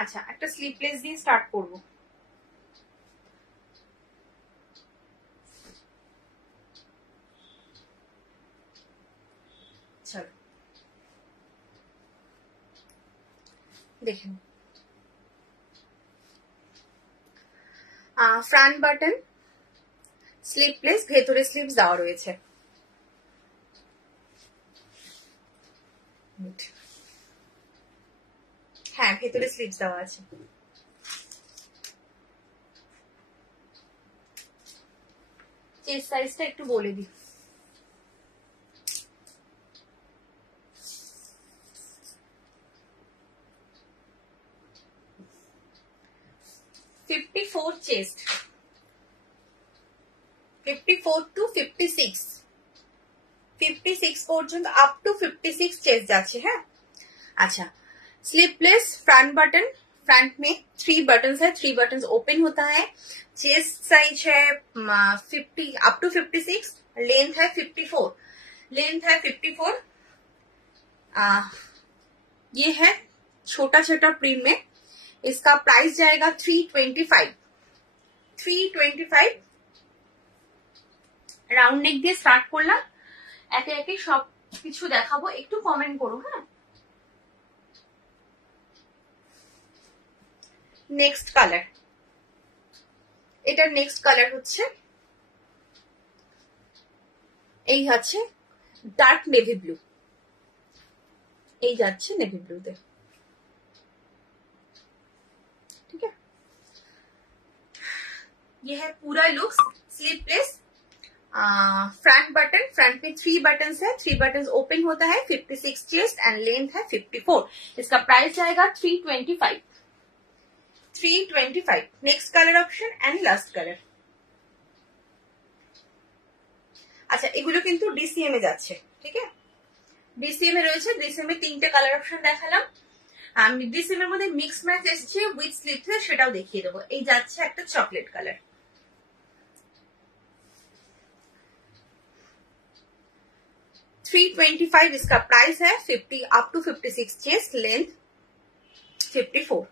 আচ্ছা, একটা স্লিপলেস দিয়ে স্টার্ট করব। চলো দেখেন, ফ্রন্ট বাটন স্লিপলেস, ভেতরে স্লিপস দেওয়া রয়েছে। হ্যাঁ, ভেতরে স্লিপস দেওয়া আছে। চেস্ট সাইজটা একটু বলে দিই। চেস্ট 54 to 56, 56 পর্যন্ত, আপ টু 56 চেস্ট যাচ্ছে। হ্যাঁ, अच्छा, स्लीपलेस फ्रंट बटन, फ्रंट में 3 बटन है, 3 बटन ओपन होता है। चेस्ट साइज है 50 अप टू 56, लेंथ है 54, लेंथ है 54। ये है छोटा छोटा प्रिंट में, इसका प्राइस जाएगा 325, 325। राउंड नेक দিয়ে স্টার্ট করলাম, একে একে সব কিছু দেখাবো, একটু কমেন্ট করো। হ্যাঁ, নেক্সট কালার, এটার নেক্সট কালার হচ্ছে এই আছে डार्क नेवी ब्लू, এই যাচ্ছে নেভি ব্লুতে। ठीक है, ये है पूरा look sleepless. Front button, front में 3 बटन है, 3 बटन ओपन होता है। 56 चेस्ट एंड लेंथ है 54। इसका प्राइस जाएगा 325, 325। Next colour option and last colour. আচ্ছা, এগুলো কিন্তু ডিসিএম এ যাচ্ছে। ঠিক আছে, ডিসিএম এ রয়েছে। ডিসিএম এ 3টে কালার অপশন দেখালাম। আমি ডিসিএম এর মধ্যে মিক্স ম্যাচ এসছে উইথ স্লিপস, সেটাও দেখিয়ে দেবো। এই যাচ্ছে একটা চকলেট কালার। 325 इसका प्राइस है। 50 अप टू 56 चेस्ट, लेंथ 54।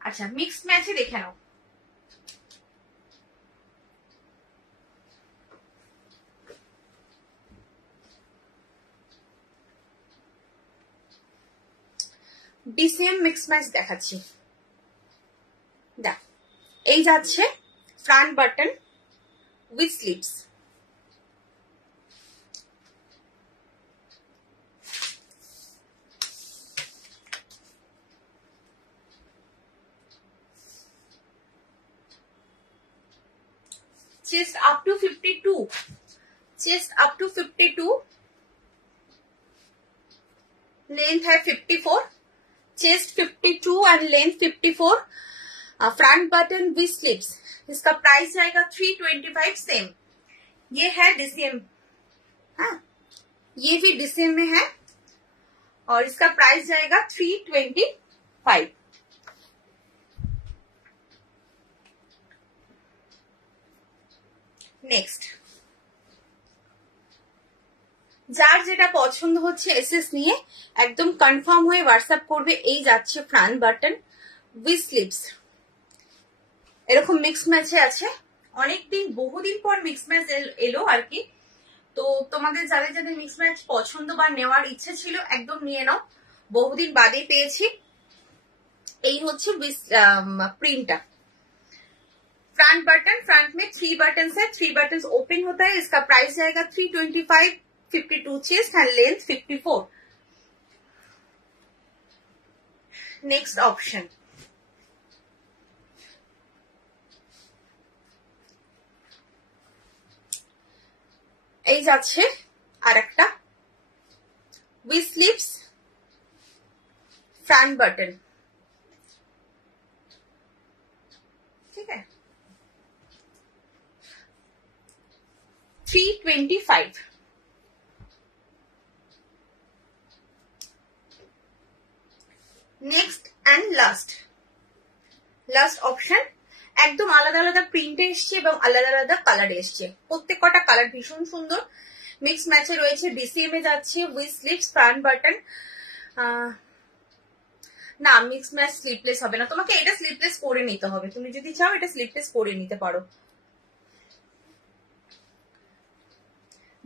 আচ্ছা, মিক্স ম্যাচে দেখে নাও। ডিসিএম মিক্স ম্যাচ দেখাচ্ছি। দেখ, এই যাচ্ছে front button with slips, chest up to 52, chest up to 52, length है 54, chest 52 and length 54। Front button with slips, इसका प्राइस जाएगा 325 सेम। ये है डिसीएम। हाँ, ये भी डिसीएम में है और इसका प्राइस जाएगा 325। নেক্সট, যার যেটা পছন্দ হচ্ছে এসএস নিয়ে একদম কনফার্ম হয়ে হোয়াটসঅ্যাপ করবে। এই যাচ্ছে ফ্রন্ট বাটন উইথ স্লিপস, এরকম মিক্স ম্যাচে আছে। অনেকদিন, বহুদিন পর মিক্স ম্যাচ এলো আর কি। তো তোমাদের যাদের যাদের মিক্স ম্যাচ পছন্দ বা নেওয়ার ইচ্ছে ছিল, একদম নিয়ে নাও, বহুদিন বাদেই পেয়েছি। এই হচ্ছে প্রিंटটা। फ्रंट बटन, फ्रंट में 3 बटन है, 3 बटन ओपन होता है। इसका प्राइस जाएगा 325, 52 chest and length 54। Next option, এই যাচ্ছে আরেকটা উইথ স্লিপস, फ्रंट बटन। ठीक है, 325। নেক্সট অ্যান্ড লাস্ট অপশন, একদম আলাদা আলাদা প্রিন্টে এসছে এবং আলাদা আলাদা কালারে এসছে। প্রত্যেক কটা কালার ভীষণ সুন্দর, মিক্স ম্যাচে রয়েছে। ডিসিএম এ যাচ্ছে উইথ স্লিভস, ফ্রন্ট বাটন। না, মিক্স ম্যাচ স্লিভলেস হবে না, তোমাকে এটা স্লিভলেস করে নিতে হবে। তুমি যদি চাও এটা স্লিভলেস করে নিতে পারো।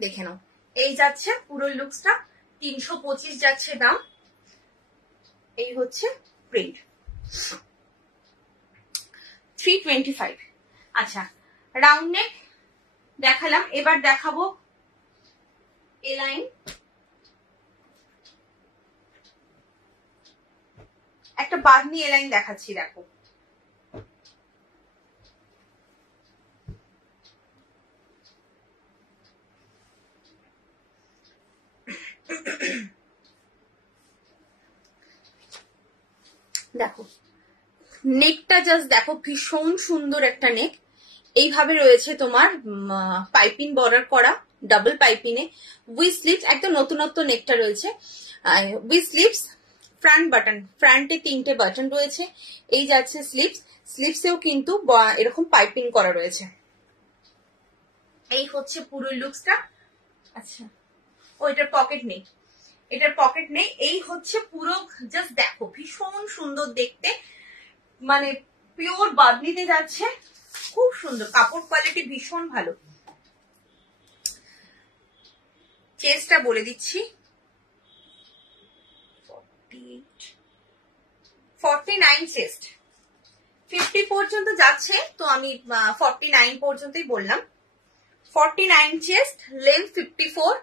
দেখে নাও, এই যাচ্ছে পুরো লুকসটা, 325 যাচ্ছে দাম। এই হচ্ছে প্রিন্ট, 325। আচ্ছা, রাউন্ড নেক দেখালাম, এবার দেখাবো এ লাইন। একটা বাঁধনি এ লাইন দেখাচ্ছি, দেখো। দেখো নেকটা জাস্ট দেখো, ভীষণ সুন্দর একটা নেক। এইভাবে রয়েছে তোমার পাইপিং বর্ডার করা, ডাবল পাইপিনে উইথ স্লিভস, একদম নতুনত্ব নেকটা রয়েছে উইথ স্লিভস। ফ্রন্ট বাটন, ফ্রন্টে 3টে বাটন রয়েছে। এই যাচ্ছে স্লিভস, স্লিভসেও কিন্তু এরকম পাইপিং করা রয়েছে। এই হচ্ছে পুরো লুকসটা। আচ্ছা, ও এটার পকেট নেই, এটার পকেট নেই। এই হচ্ছে পুরো, জাস্ট দেখো ভীষণ সুন্দর দেখতে, মানে পিওর বাঁধনিতে যাচ্ছে, খুব সুন্দর, কাপড় কোয়ালিটি ভীষণ ভালো। চেস্টটা বলে দিচ্ছি, 49 চেস্ট, 50 পর্যন্ত যাচ্ছে, তো আমি 49 পর্যন্তই বললাম। 49 চেস্ট, লেন্থ 54,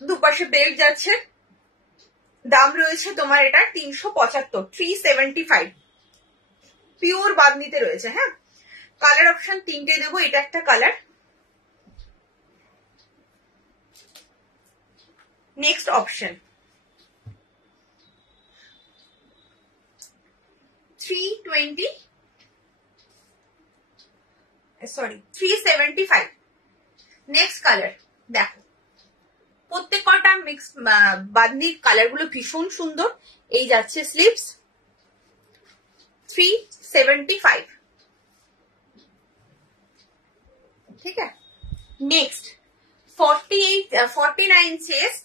দুপাশে বেল্ট যাচ্ছে। দাম রয়েছে তোমার এটা 375, 375, পিওর বাঁধনিতে রয়েছে। হ্যাঁ, কালার অপশন 3টে দেবো, এটা একটা colour. Next option 375। Next colour দেখো, প্রত্যেক কটা মিক্স বাঁধনির কালার গুলো ভীষণ সুন্দর। এই যাচ্ছে স্লিভস, 375, ঠিক আছে। Next 49 chest,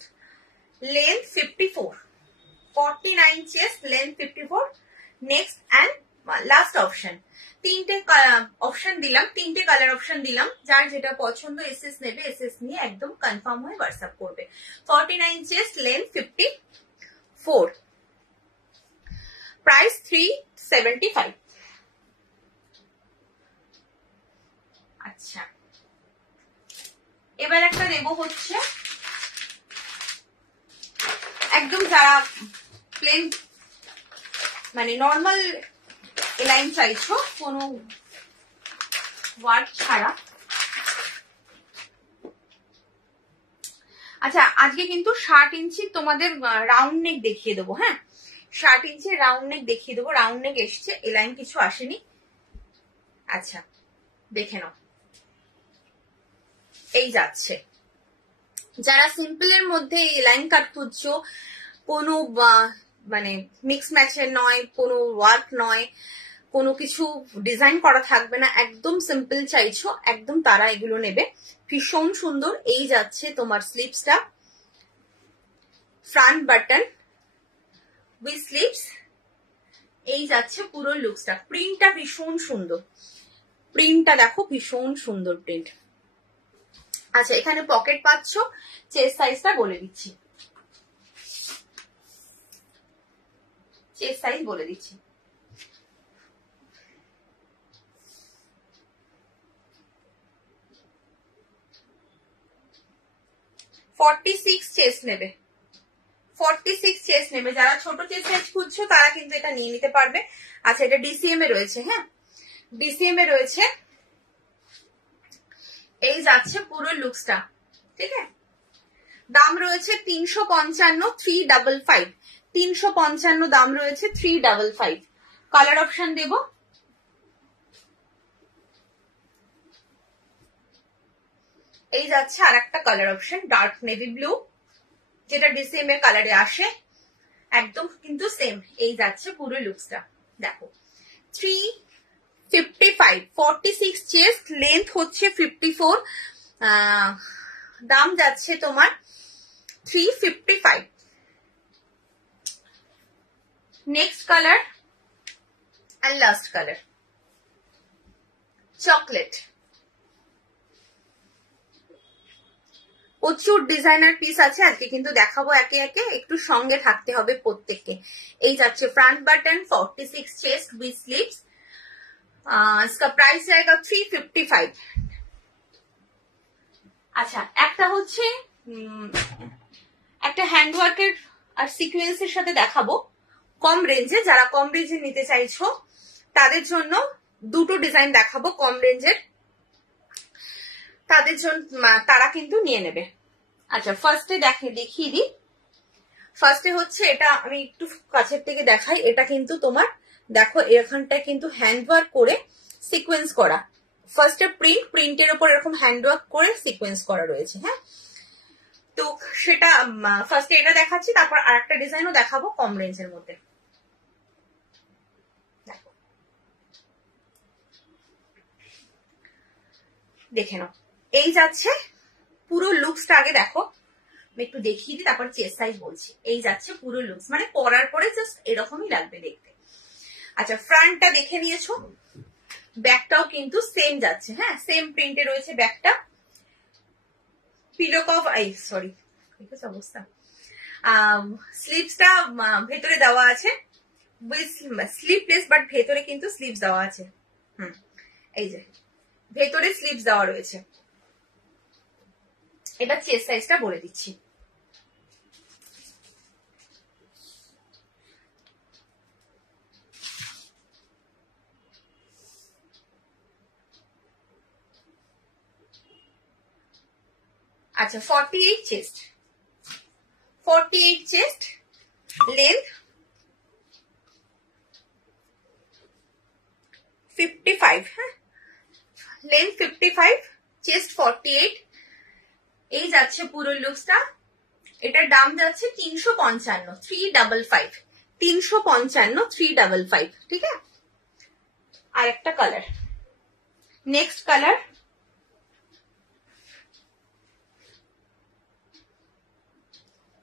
length 54, 49 chest, length 54। Next and last option, 3টে অপশন দিলাম, 3টে কালার অপশন দিলাম। যার যেটা পছন্দ এসএস নেবে, এসএস নিয়ে একদম কনফার্ম হয়ে হোয়াটসঅ্যাপ করবে। 49 চেস্ট, লেন্থ 54, প্রাইস 375। আচ্ছা, এবার একটা দেবো হচ্ছে একদম যারা প্লেন মানে নর্মাল এলাইন চাইছো, কোনো ওয়ার্ক ছাড়া। আচ্ছা, আজকে কিন্তু 60 ইঞ্চি তোমাদের রাউন্ড নেক দেখিয়ে দেবো। হ্যাঁ, 60 ইঞ্চি রাউন্ড নেক দেখিয়ে দেবো। রাউন্ড নেক এসছে, এলাইন কিছু আসেনি। আচ্ছা, দেখে নাও, এই যাচ্ছে। যারা সিম্পলের মধ্যে এলাইন কাট খুঁজছো, কোনো মানে মিক্স ম্যাচের নয়, কোনো ওয়ার্ক নয়, কোনো কিছু ডিজাইন করা থাকবে না, একদম সিম্পল চাইছো, একদম তারা এগুলো নেবে। ভীষণ সুন্দর। এই যাচ্ছে তোমার স্লিভসটা, ফ্রন্ট বাটন উইথ স্লিভস। এই যাচ্ছে পুরো লুকসটা। প্রিন্টটা ভীষণ সুন্দর, প্রিন্টটা দেখো ভীষণ সুন্দর প্রিন্ট। আচ্ছা, এখানে পকেট পাচ্ছ। চেস্ট সাইজটা বলে দিচ্ছি, চেস্ট সাইজ বলে দিচ্ছি, 46 চেস্ট নেবে, 46 চেস্ট নেবে। যারা ছোট চেস্ট সাইজ খুঁজছো তারা কিন্তু এটা নিয়ে নিতে পারবে। আচ্ছা, এটা ডিসিএম এ রয়েছে। হ্যাঁ, ডিসিএম এ রয়েছে। এই যাচ্ছে পুরো লুকসটা, ঠিক আছে। দাম রয়েছে 355, 355, 355 দাম রয়েছে, 355। কালার অপশন দেবো, এই যাচ্ছে আর একটা colour option, dark navy blue, যেটা ডিসেম এর কালারে আসে, একদম কিন্তু সেম। এই যাচ্ছে পুরো লুকসটা, দেখো 355, 46 চেস্ট, লেন্থ হচ্ছে 54, দাম যাচ্ছে তোমার 355। Next colour and last color, chocolate. প্রচুর ডিজাইনার পিস আছে আজকে, কিন্তু দেখাবো একে একে, একটু সঙ্গে থাকতে হবে প্রত্যেককে। এই যাচ্ছে front button, 46 chest with sleeves, इसका प्राइस जाएगा 355। আচ্ছা, একটা হচ্ছে একটা হ্যান্ডওয়ার্কের আর সিকোয়েন্সের সাথে দেখাবো কম রেঞ্জে। যারা কম রেঞ্জে নিতে চাইছো তাদের জন্য দুটো ডিজাইন দেখাবো কম রেঞ্জের, তাদের জন্য তারা কিন্তু নিয়ে নেবে। আচ্ছা, ফার্স্টে দেখিয়ে দিই। ফার্স্টে হচ্ছে এটা, আমি একটু কাছের থেকে দেখাই। এটা কিন্তু তোমার দেখো এখানটায় কিন্তু হ্যান্ডওয়ার্ক করে সিকোয়েন্স করা। ফার্স্টে প্রিন্টের উপর এরকম হ্যান্ডওয়ার্ক করে সিকোয়েন্স করা রয়েছে। হ্যাঁ, তো সেটা ফার্স্টে এটা দেখাচ্ছি, তারপর আর একটা ডিজাইনও দেখাবো কম রেঞ্জের মধ্যে। দেখে নাও, এই যাচ্ছে পুরো লুকসটা। আগে দেখো, আমি একটু দেখিয়ে দিই, তারপর চেস্ট সাইজ বলছি। এই যাচ্ছে পুরো লুকস, মানে পরার পরে জাস্ট এরকমই লাগবে দেখতে। আচ্ছা, ফ্রন্টটা দেখে নিয়েছো, ব্যাকটাও কিন্তু সেম যাচ্ছে। হ্যাঁ, সেম প্রিন্টে রয়েছে ব্যাকটা। পিলোকফ সরি অবস্থা, স্লিভসটা ভেতরে দেওয়া আছে, স্লিভলেস বাট ভেতরে কিন্তু স্লিভস দেওয়া আছে। এই যে ভেতরে স্লিভস দেওয়া রয়েছে। এবার চেস্ট সাইজটা বলে দিচ্ছি। আচ্ছা, 48 চেস্ট, 48 চেস্ট, লেন্থ 55। হ্যাঁ, লেন্থ 55, চেস্ট 48। এই যাচ্ছে পুরো লুকসটা। এটার দাম যাচ্ছে 355, 355, 355, 355। ঠিক আছে, আর একটা colour, next colour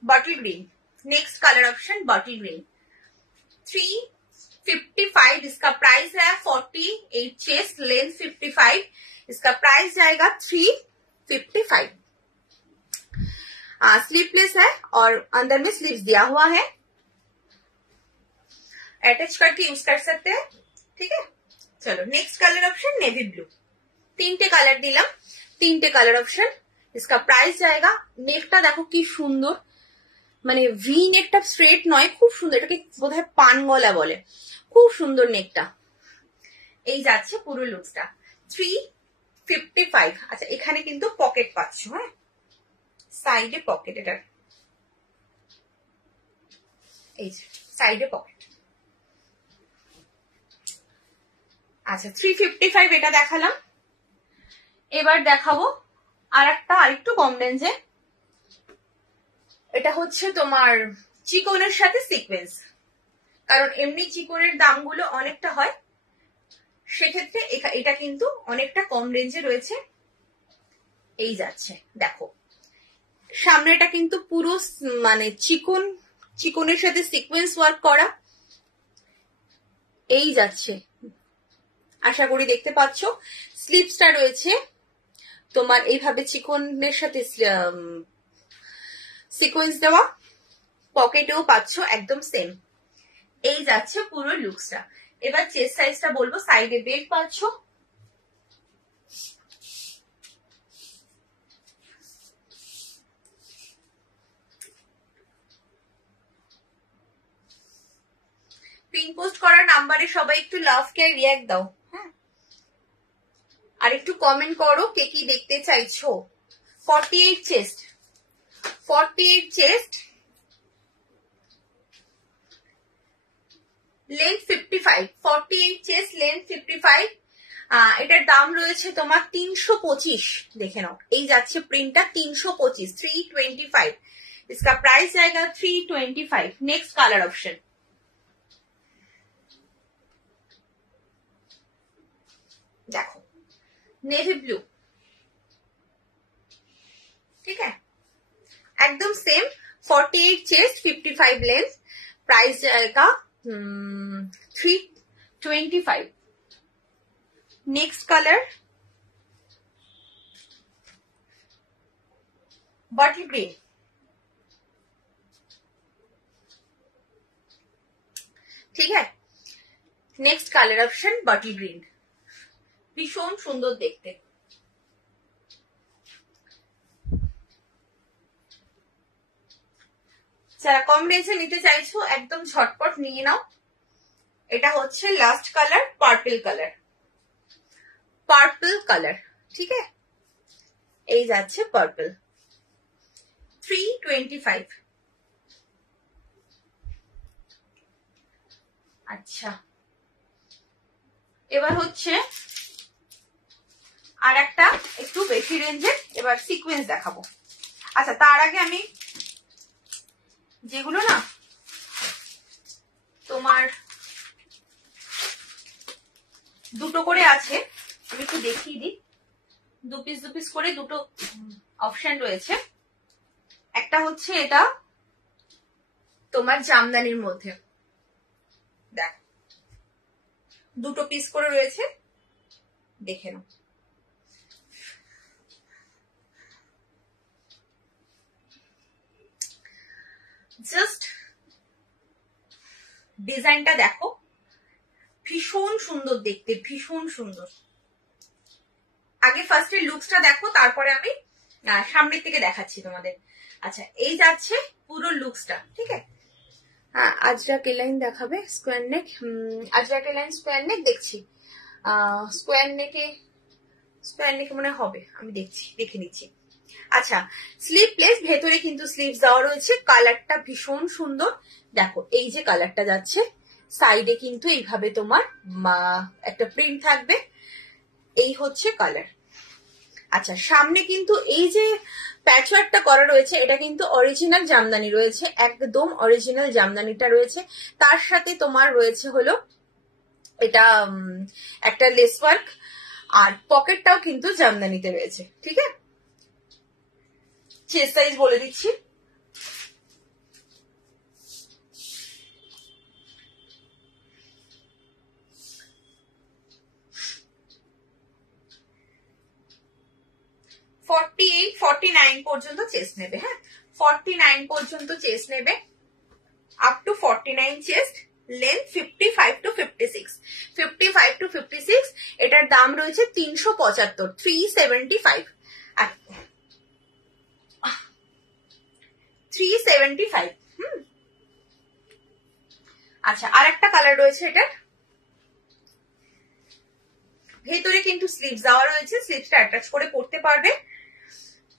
bottle green. Next colour option bottle green, 355। इसका प्राइस है 48 चेस्ट, लेंथ 55। इसका प्राइस जाएगा 355। स्लीवलेस है और अंदर में स्लीव्स दिया हुआ है, अटैच करके यूज कर सकते हैं। ठीक है, चलो next colour option navy blue. तीनटे कलर दिलाम, तीनटे कलर ऑप्शन। इसका प्राइस जाएगा, नेकटा देखो की सुंदर, মানে ভি নেকটা স্ট্রেট নয়, খুব সুন্দর। এটাকে বোধহয় পান গলা বলে, খুব সুন্দর নেকটা। এই যাচ্ছে পুরো লুকসটা, 355। আচ্ছা, এখানে কিন্তু পকেট পাচ্ছ। হ্যাঁ, সাইডে পকেট, এটার এই সাইডে পকেট। আচ্ছা, 355 এটা দেখালাম। এবার দেখাবো আর একটা, আরেকটু কম রেঞ্জে। এটা হচ্ছে তোমার চিকনের সাথে সিকোয়েন্স, কারণ এমনি চিকনের দামগুলো অনেকটা হয়, সেক্ষেত্রে এটা কিন্তু অনেকটা কম রেঞ্জে রয়েছে। এই যাচ্ছে দেখো, সামনেটা কিন্তু পুরো মানে চিকনের সাথে সিকোয়েন্স ওয়ার্ক করা। এই যাচ্ছে, আশা করি দেখতে পাচ্ছ। স্লিভসটা রয়েছে তোমার এইভাবে চিকনের সাথে সিকোয়েন্স দেওয়া, পকেটেও পাচ্ছ একদম সেম। এই যাচ্ছে পুরো লুকসটা। এবার চেস্ট সাইজটা বলবো, সাইডে বেল্ট পাচ্ছ, পিন পোস্ট করা নাম্বারে সবাই একটু লাভ কে রিয়াক্ট দাও। হ্যাঁ, আর একটু কমেন্ট করো কে কি দেখতে চাইছো। 48 chest, 48 chest, length 55, 48 chest, length 55। এটার দাম রয়েছে তোমার 325। দেখে নাও, এই যাচ্ছে প্রিন্টটা 325, 325। इसका प्राइस जाएगा 325। नेक्स्ट कलर ऑप्शन, देखो नेवी ब्लू, ठीक है, एकदम सेम। 48 चेस्ट, 55 लेंथ, प्राइस जाएगा 325। नेक्स्ट कलर बॉटल ग्रीन, ठीक है। Next colour option bottle green, ভীষণ সুন্দর দেখতে। যারা কম রেঞ্জে নিতে চাইছো একদম ঝটপট নিয়ে নাও। এটা হচ্ছে last colour, purple colour, purple colour, ঠিক আছে, এই যাচ্ছে পার্পল, 325। আচ্ছা, এবার হচ্ছে আর একটা একটু বেশি রেঞ্জের এবার সিকোয়েন্স দেখাবো। আচ্ছা, তার আগে আমি যেগুলো না তোমার দুটো করে আছে আমি একটু দেখিয়ে দিই। দু পিস করে দুটো অপশন রয়েছে। একটা হচ্ছে এটা তোমার জামদানির মধ্যে, দেখ দুটো পিস করে রয়েছে, দেখে নাও। জাস্ট ডিজাইনটা দেখো, ভীষণ সুন্দর দেখতে, ভীষণ সুন্দর। আগে ফার্স্টে লুকসটা দেখো, তারপরে আমি সামনের থেকে দেখাচ্ছি তোমাদের। আচ্ছা, এই যাচ্ছে পুরো লুকসটা, ঠিক আছে। হ্যাঁ, আজরাক লাইন দেখাবে, স্কোয়ার নেক, আজরাক লাইন স্কোয়ার নেক দেখছি। স্কোয়ার নেকে মনে হবে, আমি দেখে নিচ্ছি। আচ্ছা, স্লিভলেস, ভেতরে কিন্তু স্লিভস দেওয়া রয়েছে। কালারটা ভীষণ সুন্দর, দেখো এই যে কালারটা যাচ্ছে, সাইডে কিন্তু এইভাবে তোমার একটা প্রিন্ট থাকবে, এই হচ্ছে কালার। আচ্ছা, সামনে কিন্তু এই যে প্যাচওয়ার্কটা করা রয়েছে, এটা কিন্তু অরিজিনাল জামদানি রয়েছে, একদম অরিজিনাল জামদানিটা রয়েছে। তার সাথে তোমার রয়েছে হলো এটা একটা লেস ওয়ার্ক, আর পকেটটাও কিন্তু জামদানিতে রয়েছে, ঠিক আছে। চেস্ট সাইজ বলে দিচ্ছি, পর্যন্ত চেস্ট নেবে, হ্যাঁ 49 পর্যন্ত চেস্ট নেবে, up to 49 chest, length 55 to 56, 55 to 56। এটার দাম রয়েছে 375, 375, 375। আচ্ছা, আর একটা কালার রয়েছে এটার, ভেতরে কিন্তু স্লিভস দেওয়া রয়েছে, স্লিভসটা অ্যাটাচ করে পড়তে পারবে।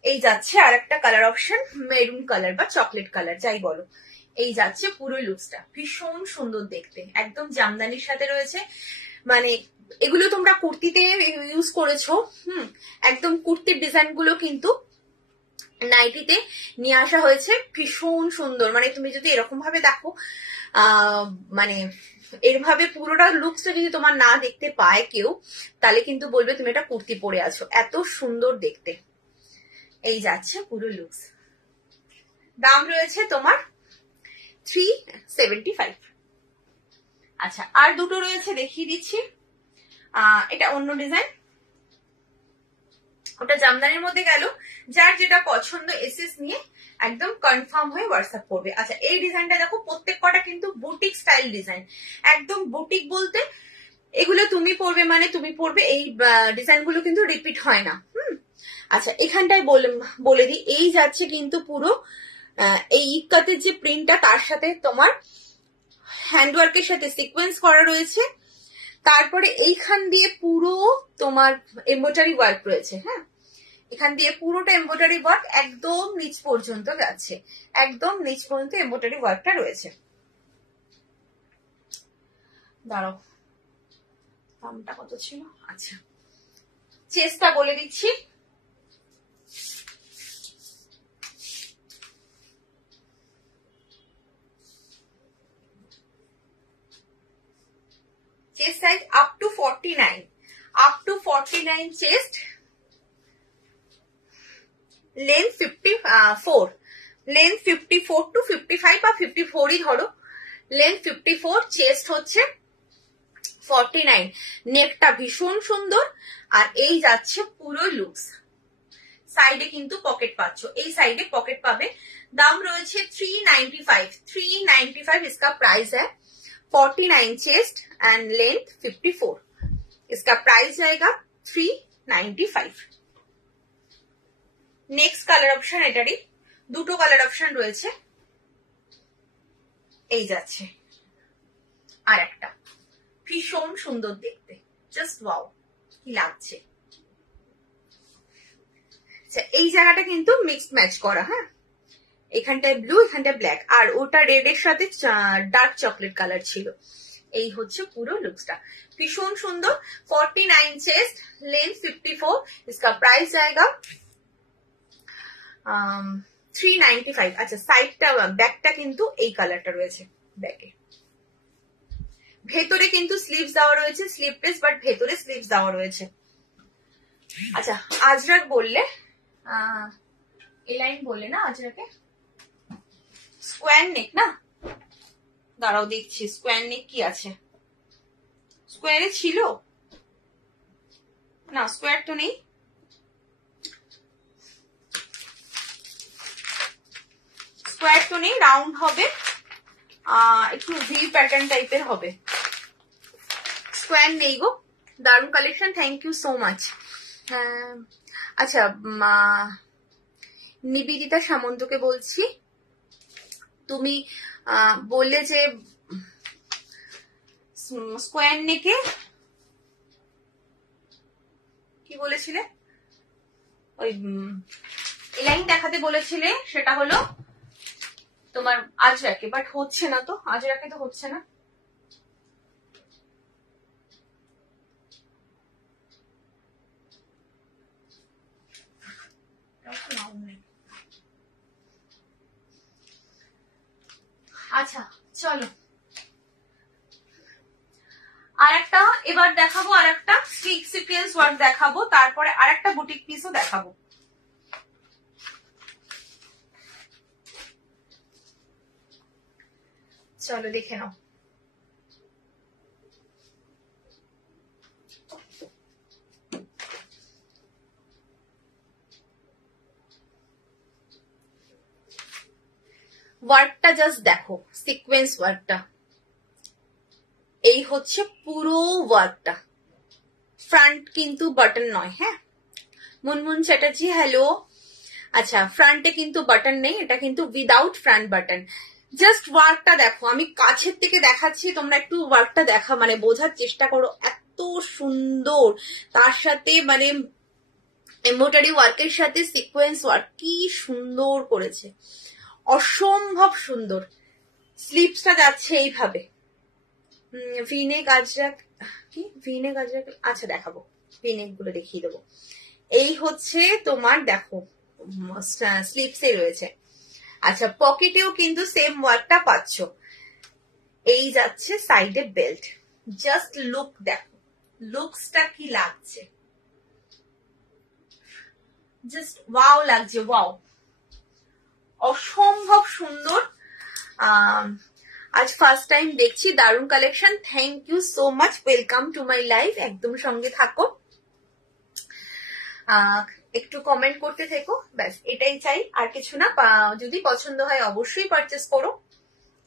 এই যাচ্ছে আর একটা কালার অপশন, মেরুন কালার বা চকলেট কালার যাই বলো। এই যাচ্ছে পুরো লুকসটা, ভীষণ সুন্দর দেখতে, একদম জামদানির সাথে রয়েছে। মানে এগুলো তোমরা কুর্তিতে ইউজ করেছো, একদম কুর্তির ডিজাইন গুলো কিন্তু নাইটিতে নিয়ে আসা হয়েছে, ভীষণ সুন্দর। মানে তুমি যদি এরকম ভাবে দেখো, মানে এরভাবে পুরোটা লুকসটা যদি তোমার না দেখতে পায় কেউ, তাহলে কিন্তু বলবে তুমি এটা কুর্তি পরে আছো, এত সুন্দর দেখতে। এই যাচ্ছে পুরো লুকস, দাম রয়েছে তোমার 375। আচ্ছা, আর দুটো রয়েছে দেখিয়ে দিচ্ছি। এটা অন্য ডিজাইন, ওটা জামদানির মধ্যে গেল। যার যেটা পছন্দ এসএস নিয়ে একদম কনফার্ম হয়ে হোয়াটসঅ্যাপ করবে। আচ্ছা, এই ডিজাইনটা দেখো, প্রত্যেক কটা কিন্তু বুটিক স্টাইল ডিজাইন, একদম বুটিক বলতে এগুলো তুমি পরবে মানে তুমি পরবে, এই ডিজাইনগুলো কিন্তু রিপিট হয় না। আচ্ছা, এখানটায় বলে দিই, এই যাচ্ছে কিন্তু পুরো এই ইক্কাতের যে প্রিন্টটা, তার সাথে তোমার হ্যান্ডওয়ার্কের সাথে সিকোয়েন্স করা রয়েছে। তারপরে এইখান দিয়ে পুরো তোমার এমব্রয়ডারি ওয়ার্ক রয়েছে, হ্যাঁ এখান দিয়ে পুরোটা এমব্রয়ডারি ওয়ার্ক একদম নিচ পর্যন্ত যাচ্ছে, একদম নিচ পর্যন্ত এমব্রয়ডারি ওয়ার্কটা রয়েছে। দাঁড়াও, দামটা কত ছিল? আচ্ছা চেস্টটা বলে দিচ্ছি। Chest size up to 49, up to 49 chest, length 54, length 54 to 55 বা 54ই ধরো, লেন্থ 54, চেস্ট হচ্ছে 49, নেকটা ভীষণ সুন্দর। আর এই যাচ্ছে পুরো লুকস। সাইডে কিন্তু পকেট পাচ্ছ, এই সাইডে পকেট পাবে। দাম রয়েছে 395, 395 इसका प्राइस है। 49 चेस्ट एंड लेंथ 54, इसका प्राइस जाएगा 395। নেক্সট কালার অপশন, এটারই দুটো কালার অপশন রয়েছে। এই যাচ্ছে আর একটা, ভীষণ সুন্দর দেখতে, জাস্ট ওয়াও কি লাগছে। এই জায়গাটা কিন্তু মিক্সড ম্যাচ করা, হ্যাঁ, এখানটায় ব্লু, এখানটায় ব্ল্যাক, আর ওটা রেড এর সাথে ডার্ক চকলেট কালার ছিল। এই হচ্ছে পুরো লুকসটা, ভীষণ সুন্দর। 49 চেস্ট, लेंथ 54, इसका प्राइस जाएगा 395। আচ্ছা সাইডটা, ব্যাকটা কিন্তু এই কালারটা রয়েছে ব্যাকে। ভেতরে কিন্তু স্লিভস দেওয়া রয়েছে, স্লিভলেস, বাট ভেতরে স্লিভস দেওয়া রয়েছে। আচ্ছা আজরাক বললে, এলাইন বললে না আজরাকে, স্কোয়ার নেক না, দাঁড়াও দেখছি স্কোয়ার নেক কি আছে। স্কোয়ারে ছিল না, স্কোয়ার তো নেই। স্কোয়ার তো নেই, রাউন্ড হবে, একটু ভি প্যাটার্ন টাইপের হবে। স্কোয়ার নেই গো, দারুণ collection, thank you so much. আচ্ছা নিবেদিতা সামন্তকে বলছি, তুমি বললে যে স্কোয়ার নেকে কি বলেছিলে, ওই লাইন দেখাতে বলেছিলে, সেটা হলো তোমার আজরাকে, বাট হচ্ছে না তো, আজরাকে তো হচ্ছে না। আচ্ছা চলো আরেকটা এবার দেখাবো, আরেকটা স্লিক সিকোয়েন্স ওয়ার্ক দেখাবো, তারপরে আরেকটা বুটিক পিসও দেখাবো। চলো দেখে নাও। ওয়ার্কটা জাস্ট দেখো, সিকোয়েন্স ওয়ার্কটা, এই হচ্ছে পুরো ওয়ার্কটা। ফ্রন্ট কিন্তু বাটন নয়, হ্যাঁ। মুনমুন চ্যাটার্জি হ্যালো। আচ্ছা ফ্রন্টে কিন্তু বাটন নেই, এটা কিন্তু উইদাউট ফ্রন্ট বাটন। জাস্ট ওয়ার্কটা দেখো, আমি কাছের থেকে দেখাচ্ছি, তোমরা একটু ওয়ার্কটা দেখা মানে বোঝার চেষ্টা করো, এত সুন্দর। তার সাথে মানে এমব্রয়ডারি ওয়ার্কের সাথে সিকোয়েন্স ওয়ার্ক, কি সুন্দর করেছে, অসম্ভব সুন্দর। স্লিপসটা যাচ্ছে এইভাবে, ভিনেক আজরাক, কি ভিনেক আজরাক, আচ্ছা দেখাবো, ভিনেক গুলো দেখিয়ে দেবো। এই হচ্ছে তোমার দেখো স্লিপসে রয়েছে। আচ্ছা পকেটেও কিন্তু সেম ওয়ার্কটা পাচ্ছ। এই যাচ্ছে সাইডে বেল্ট, জাস্ট লুক দেখো, লুকসটা কি লাগছে, জাস্ট ওয়াও লাগছে, ওয়াও, অসম্ভব সুন্দর। আজ ফার্স্ট টাইম দেখছি, দারুণ collection, thank you so much, welcome to my live, একদম সঙ্গে থাকো, একটু কমেন্ট করতে থেকো, ব্যাস এটাই চাই, আর কিছু না। যদি পছন্দ হয় অবশ্যই পারচেস করো,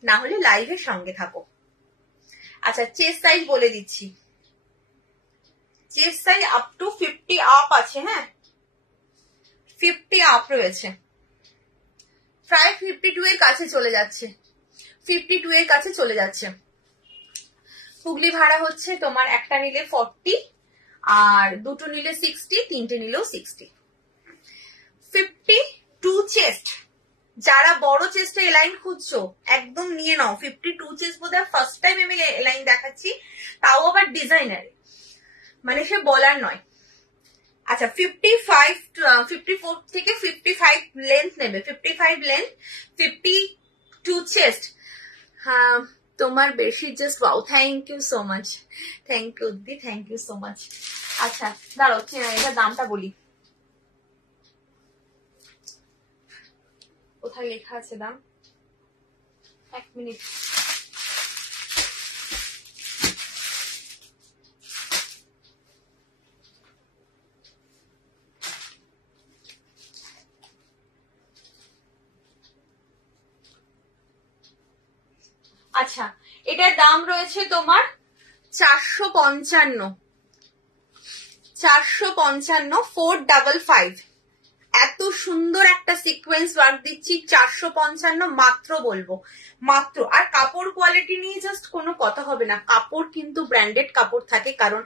না হলে লাইভের সঙ্গে থাকো। আচ্ছা চেস্ট সাইজ বলে দিচ্ছি, chest size up two 50 up আছে, হ্যাঁ 50 আপ রয়েছে, প্রায় 52 এর কাছে চলে যাচ্ছে, 52 এর কাছে চলে যাচ্ছে। হুগলি ভাড়া হচ্ছে তোমার একটা নিলে 40, আর দুটো নিলে 60, তিনটে নিলেও 60। 52 চেস্ট, যারা বড় চেস্টে এলাইন খুঁজছো একদম নিয়ে নাও। 52 চেস্ট বোধহয় ফার্স্ট টাইম আমি এলাইন দেখাচ্ছি, তাও আবার ডিজাইনারে। মানে সে বলার নয়। আচ্ছা 54 থেকে 55 লেন্থ নেবে, 55 লেন্থ, 52 চেস্ট। হ্যাঁ তোমার বেশি just wow, thank you so much, thank you দি, থ্যাংক ইউ সো মাচ। আচ্ছা দাঁড়াও এটা দামটা বলি, কোথায় লেখা আছে দাম, এক মিনিট। আচ্ছা এটার দাম রয়েছে তোমার 455, 455, এত সুন্দর একটা সিকোয়েন্স ওয়ার্ক দিচ্ছি 455 মাত্র, বলবো মাত্র। আর কাপড় কোয়ালিটি নিয়ে জাস্ট কোনো কথা হবে না, কাপড় কিন্তু ব্র্যান্ডেড কাপড় থাকে, কারণ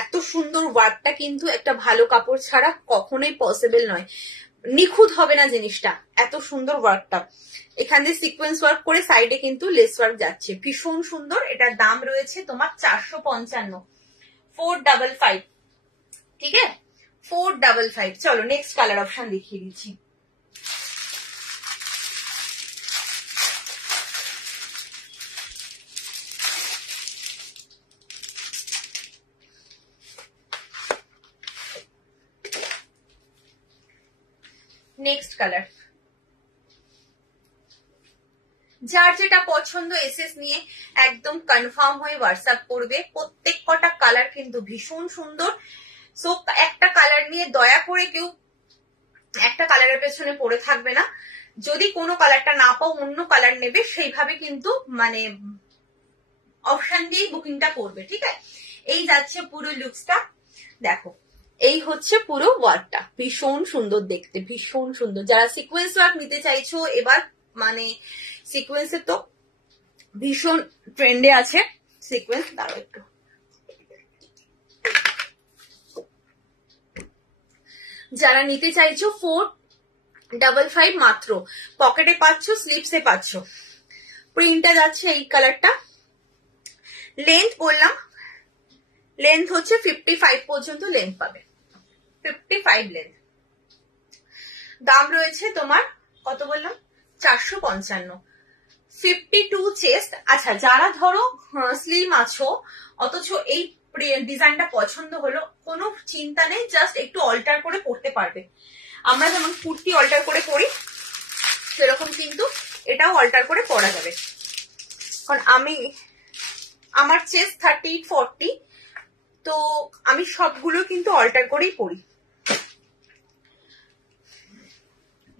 এত সুন্দর ওয়ার্কটা কিন্তু একটা ভালো কাপড় ছাড়া কখনোই পসিবল নয়, নিখুঁত হবে না জিনিসটা, এত সুন্দর ওয়ার্কটা। এখানে সিকোয়েন্স ওয়ার্ক করে সাইডে কিন্তু লেস ওয়ার্ক যাচ্ছে, ভীষণ সুন্দর। এটার দাম রয়েছে তোমার 455, 455, ঠিক আছে 455। চলো নেক্সট কালার অপশন দেখিয়ে দিচ্ছি। নেক্সট কালার, যার যেটা পছন্দ এসএস নিয়ে একদম কনফার্ম হয়ে হোয়াটসঅ্যাপ করবে। প্রত্যেক কটা কালার কিন্তু ভীষণ সুন্দর। সো একটা কালার নিয়ে দয়া করে কেউ একটা কালারের পেছনে পড়ে থাকবে না, যদি কোনো কালারটা না পাও অন্য কালার নেবে, সেইভাবে কিন্তু মানে অপশন দিয়ে বুকিংটা করবে, ঠিক আছে। এই যাচ্ছে পুরো লুকসটা, দেখো এই হচ্ছে পুরো ওয়ার্কটা, ভীষণ সুন্দর দেখতে, ভীষণ সুন্দর। যারা সিকোয়েন্স ওয়ার্ক নিতে চাইছো এবার, মানে সিকোয়েন্সের তো ভীষণ ট্রেন্ডে আছে সিকোয়েন্স, দাঁড়াও একটু, যারা নিতে চাইছো 455 মাত্র, পকেটে পাচ্ছ, স্লিপসে পাচ্ছ। প্রিন্টটা যাচ্ছে এই কালারটা, লেন্থ বললাম, লেন্থ হচ্ছে 55 পর্যন্ত লেন্থ পাবে, 55 লেন্থ। দাম রয়েছে তোমার কত বললাম, 455, 52 চেস্ট। আচ্ছা যারা ধরো স্লিম আছো অথচ এই ডিজাইনটা পছন্দ হলো, কোনো চিন্তা নেই, জাস্ট একটু অল্টার করে পরতে পারবে। আমরা যেমন কুর্তি অল্টার করে পরি সেরকম কিন্তু এটাও অল্টার করে পরা যাবে, কারণ আমার চেস্ট 38-40, তো আমি সবগুলো কিন্তু অল্টার করেই পরি।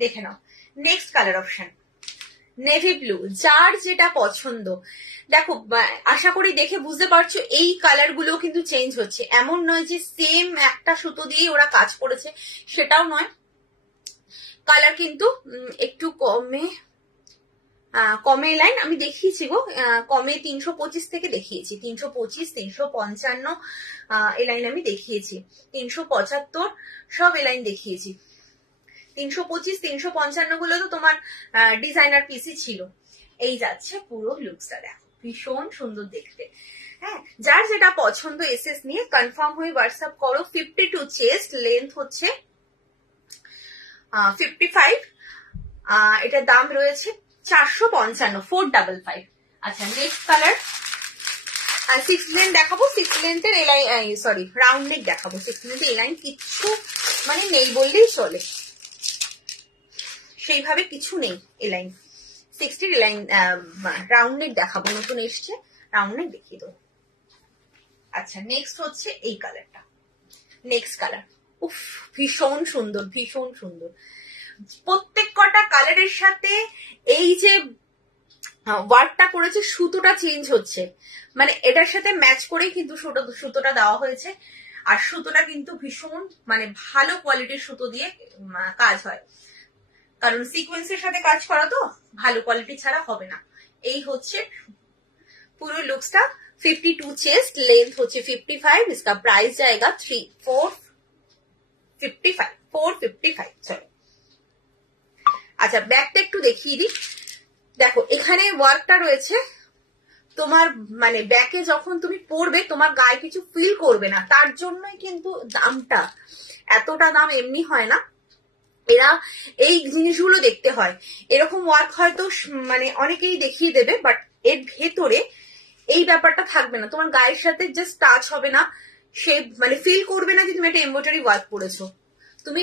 দেখে নাও next colour option, navy blue, যার যেটা পছন্দ। দেখো আশা করি দেখে বুঝতে পারছো এই কালার গুলো কিন্তু চেঞ্জ হচ্ছে, এমন নয় যে সেম একটা সুতো দিয়ে ওরা কাজ করেছে, সেটাও নয়। কালার কিন্তু একটু কমে লাইন আমি দেখিয়েছি গো, কমে 325 থেকে দেখিয়েছি, 325, 355 এই লাইন আমি দেখিয়েছি, 375 সব এই লাইন দেখিয়েছি। 325, 355 গুলো তো তোমার ডিজাইনার পিসি ছিল। এই যাচ্ছে পুরো লুকসটা, দেখো ভীষণ সুন্দর দেখতে। হ্যাঁ যার যেটা পছন্দ এসএস নিয়ে কনফার্ম হয়ে হোয়াটসঅ্যাপ করো। 52 চেস্ট, লেন্থ হচ্ছে 55, এটার দাম রয়েছে 455, 455। আচ্ছা নেক্সট কালার, 6 লেন্থ দেখাবো, 6 লেন্থের এই লাইন, সরি রাউন্ড নেক দেখাবো। 6 লেন্থের এই লাইন কিচ্ছু মানে নেই বললেই চলে, সেইভাবে কিছু নেই এই লাইন। 60 লাইন রাউন্ড নেক দেখাবো, নতুন এসছে, রাউন্ড নেক দেখিয়ে দেবো। আচ্ছা নেক্সট হচ্ছে এই কালারটা, নেক্সট কালার, উফ ভীষণ সুন্দর, ভীষণ সুন্দর। প্রত্যেক কটা কালারের সাথে এই যে ওয়ার্কটা করেছে, সুতোটা চেঞ্জ হচ্ছে, মানে এটার সাথে ম্যাচ করেই কিন্তু সুতোটা দেওয়া হয়েছে। আর সুতোটা কিন্তু ভীষণ মানে ভালো কোয়ালিটির সুতো দিয়ে কাজ হয়, কারণ সিকোয়েন্সের সাথে কাজ করা তো ভালো কোয়ালিটি ছাড়া হবে না। এই হচ্ছে পুরো লুকসটা। 52 চেস্ট, लेंथ হচ্ছে 55, इसका प्राइस जाएगा 455। চলো আচ্ছা ব্যাকটা একটু দেখিয়ে দিই। দেখো এখানে ওয়ার্কটা রয়েছে তোমার মানে ব্যাকে যখন তুমি পরবে তোমার গায়ে কিছু ফিল করবে না, তার জন্যই কিন্তু দামটা, এতটা দাম এমনি হয় না, এরা এই জিনিসগুলো দেখতে হয়। এরকম ওয়ার্ক হয়তো মানে অনেকেই দেখিয়ে দেবে, বাট এর ভেতরে এই ব্যাপারটা থাকবে না, তোমার গায়ের সাথে জাস্ট টাচ হবে না, সে মানে ফিল করবে না যে তুমি একটা এমব্রয়ডারি ওয়ার্ক করেছো, তুমি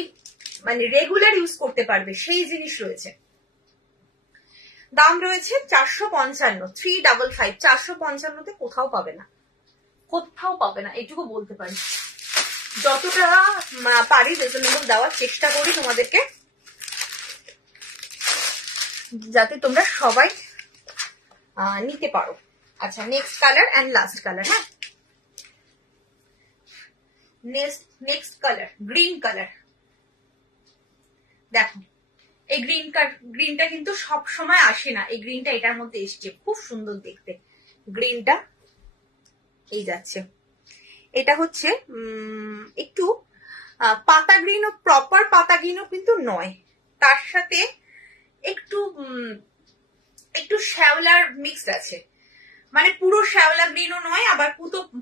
মানে রেগুলার ইউজ করতে পারবে, সেই জিনিস রয়েছে। দাম রয়েছে 455, 355, 455তে কোথাও পাবে না, কোথাও পাবে না, এটুকু বলতে পারি। যতটা পারি রিজনেবল দেওয়ার চেষ্টা করি তোমাদেরকে, যাতে তোমরা সবাই নিতে পারো। আচ্ছা, next colour and last colour. হ্যাঁ, নেক্সট কালার গ্রিন কালার। দেখো এই গ্রিনটা কিন্তু সব সময় আসে না, এই গ্রিনটা এটার মধ্যে এসছে, খুব সুন্দর দেখতে গ্রিনটা। এই যাচ্ছে, এটা হচ্ছে একটু পাতা গ্রিন, ও প্রপার পাতা গ্রিনও কিন্তু নয়, তার সাথে একটু একটু শ্যাওলার মিক্সড আছে, মানে পুরো শ্যাওলা গ্রিনও নয়, আবার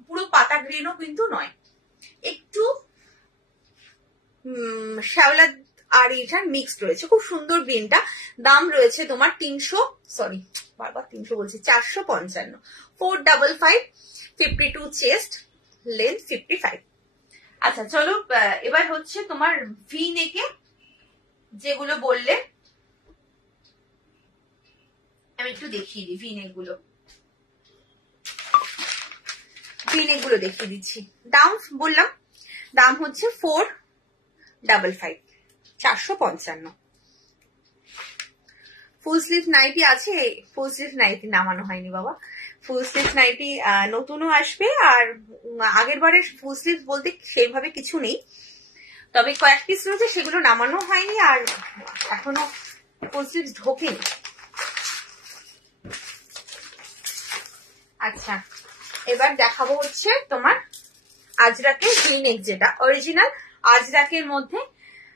পুরো পাতা গ্রিনও কিন্তু নয়, একটু শ্যাওলা আর এটার মিক্সড রয়েছে, খুব সুন্দর গ্রিনটা। দাম রয়েছে তোমার 455, 455, 52 চেস্ট, লেন্থ 55। আচ্ছা চলো, এবার হচ্ছে তোমার ভি নেকে যেগুলো বললে আমি একটু দেখিয়ে দিই, ভি নেক গুলো দেখিয়ে দিচ্ছি। দাম বললাম, দাম হচ্ছে 455, 455। ফুল স্লিভ নাইটি আছে, ফুল স্লিভ নাইটি নামানো হয়নি বাবা, ফুল স্লিভ নাইটি নতুনও আসবে, আর আগের বারের ফুল স্লিভ বলতে সেইভাবে কিছু নেই, তবে কয়েক পিস রয়েছে, সেগুলো নামানো হয়নি, আর এখনো ফুল স্লিভ ঢোকেনি। আচ্ছা, এবার দেখাবো হচ্ছে তোমার আজরাকের ভি নেক, যেটা অরিজিনাল আজরাকের মধ্যে।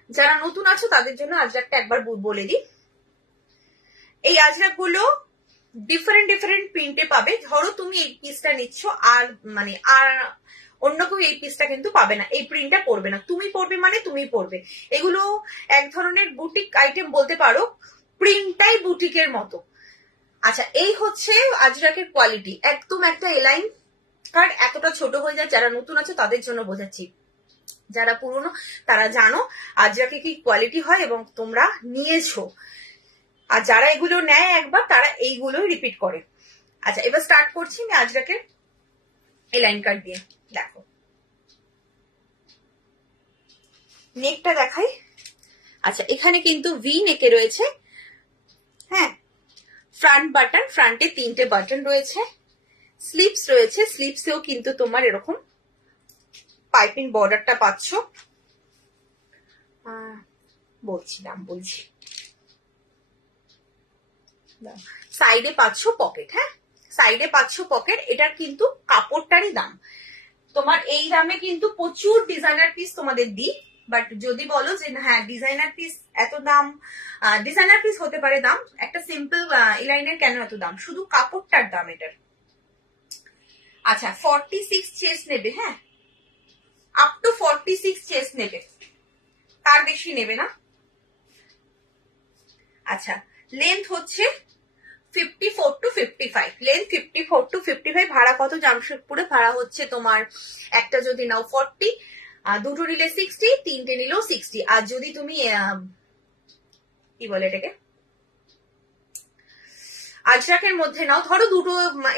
যারা নতুন আছো তাদের জন্য আজরাকটা একবার বলে দিই। এই আজরাক গুলো ডিফারেন্ট প্রিন্টে পাবে। ধরো তুমি এই পিসটা নিচ্ছ, আর মানে আর অন্য কেউ এই পিসটা কিন্তু পাবে না, এই প্রিন্টটা পরবে না, তুমি পরবে মানে তুমি পরবে। এগুলো এক ধরনের বুটিক আইটেম বলতে পারো, প্রিন্টটাই বুটিকের মতো। আচ্ছা, এই হচ্ছে আজরাকের কোয়ালিটি, একদম একটা এলাইন কার্ড, এতটা ছোট হয়ে যায়। যারা নতুন আছে তাদের জন্য বোঝাচ্ছি, যারা পুরনো তারা জানো আজরাকে কি কোয়ালিটি হয় এবং তোমরা নিয়েছো, আর যারা এগুলো নেয় একবার তারা এইগুলোই রিপিট করে। আচ্ছা, এবার স্টার্ট করছি আমি আজরাকের এই লাইন কাট দিয়ে। দেখো নেকটা দেখাই। আচ্ছা, এখানে কিন্তু ভি নেকে রয়েছে, হ্যাঁ, ফ্রন্ট বাটন, ফ্রন্টে 3টে বাটন রয়েছে, স্লিপস রয়েছে, স্লিপসেও কিন্তু তোমার এরকম পাইপিং বর্ডারটা পাচ্ছ। বলছি সাইডে পাচ্ছ পকেট, হ্যাঁ সাইডে পাচ্ছ পকেট। এটার কিন্তু কাপড়টারই দাম, তোমার এই দামে কিন্তু প্রচুর ডিজাইনার পিস তোমাদের দিই, বাট যদি বলো যে হ্যাঁ ডিজাইনার পিস এত দাম, ডিজাইনার পিস হতে পারে দাম, একটা সিম্পল এলাইনের কেন এত দাম, শুধু কাপড়টার দাম এটার। আচ্ছা, 46 চেস্ট নেবে, হ্যাঁ আপ টু 46 চেস্ট নেবে, তার বেশি নেবে না। আচ্ছা, লেন্থ হচ্ছে 54 to 55, লেন্থ 54 to 55। ভাড়া কত জামশেদপুরে? ভাড়া হচ্ছে তোমার একটা যদি নাও 40, দুটো নিলে 60, তিনটে নিলেও 60। আর যদি তুমি কি বলে এটাকে আজরাকের মধ্যে নাও, ধরো দুটো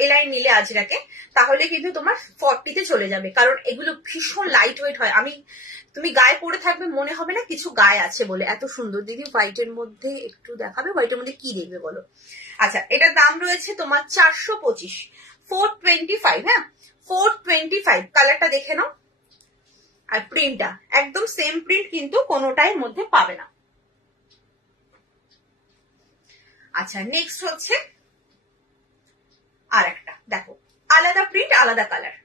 এলাইন নিলে আজরাকে, তাহলে কিন্তু তোমার 40তে চলে যাবে, কারণ এগুলো ভীষণ লাইট ওয়েট হয়। তুমি গায়ে পরে থাকবে মনে হবে না কিছু গায়ে আছে বলে, এত সুন্দর। দিদি হোয়াইটের মধ্যে একটু দেখাবে, হোয়াইটের মধ্যে কি দেখবে বলো? আচ্ছা, এটার দাম রয়েছে তোমার 425, 425, হ্যাঁ 425। কালারটা দেখে নাও, আর প্রিন্টটা একদম সেম প্রিন্ট, কিন্তু কোনোটাই মধ্যে পাবে না। আচ্ছা, নেক্সট হচ্ছে আর একটা, দেখো আলাদা প্রিন্ট আলাদা কালার,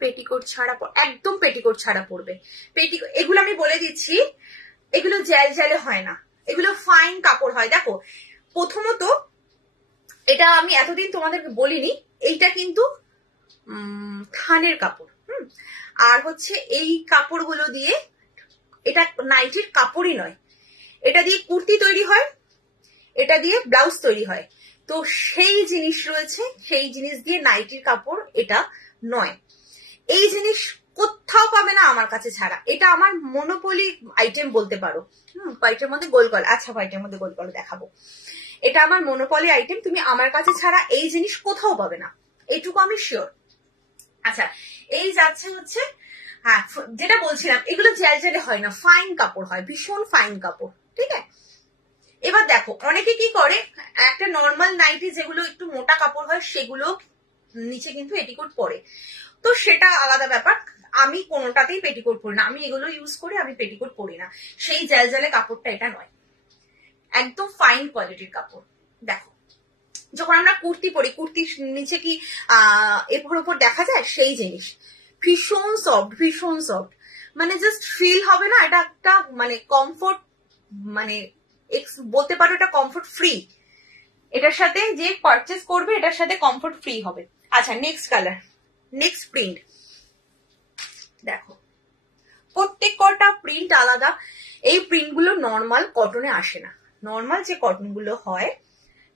পেটিকোট ছাড়া, একদম পেটিকোট ছাড়া পড়বে। এগুলো আমি বলে দিচ্ছি, এগুলো জ্যাল জ্যালে হয় না, এগুলো ফাইন কাপড় হয়। দেখো প্রথমত এটা আমি এতদিন তোমাদেরকে বলিনি, এইটা কিন্তু থানের কাপড়। আর হচ্ছে এই কাপড়গুলো দিয়ে, এটা নাইটির কাপড়ই নয়, এটা দিয়ে কুর্তি তৈরি হয়, এটা দিয়ে ব্লাউজ তৈরি হয়। তো সেই জিনিস রয়েছে, সেই জিনিস দিয়ে নাইটির কাপড় এটা নয়। এই জিনিস কোথাও পাবে না আমার কাছে ছাড়া। এটা আমার মনোপলি আইটেম বলতে পারো। হোয়াইটের মধ্যে গোল গলা, আচ্ছা হোয়াইটের মধ্যে গোল গলা দেখাবো। এটা আমার মনোপলি আইটেম, তুমি আমার কাছে ছাড়া এই জিনিস কোথাও পাবে না, এইটুকু আমি শিওর। আচ্ছা, এই যাচ্ছে হচ্ছে, হ্যাঁ যেটা বলছিলাম, এগুলো জ্যালজ্যালে হয় না, ফাইন কাপড় হয়, ভীষণ ফাইন কাপড়। ঠিক আছে, এবার দেখো অনেকে কি করে, একটা নর্মাল নাইটি যেগুলো একটু মোটা কাপড় হয় সেগুলো নিচে কিন্তু পেটিকোট পরে, তো সেটা আলাদা ব্যাপার। আমি কোনোটাতেই পেটিকোট পরি না, আমি এগুলো ইউজ করি, আমি পেটিকোট পরি না। সেই জ্যালজ্যালে কাপড়টা এটা নয়, একদম ফাইন কোয়ালিটির কাপড়। দেখো যখন আমরা কুর্তি পরি, কুর্তির নিচে কি এরপর ওপর দেখা যায়, সেই জিনিস ভীষণ সফট, ভীষণ সফট, মানে জাস্ট ফিল হবে না, এটা একটা মানে কমফোর্ট, মানে বলতে পারো এটা কমফোর্ট ফ্রি। এটার সাথে যে পারচেস করবে এটার সাথে কমফোর্ট ফ্রি হবে। আচ্ছা নেক্সট কালার, নেক্সট প্রিন্ট দেখো, প্রত্যেক কটা প্রিন্ট আলাদা। এই প্রিন্ট গুলো নর্মাল কটনে আসে না, নর্মাল যে কটন গুলো হয়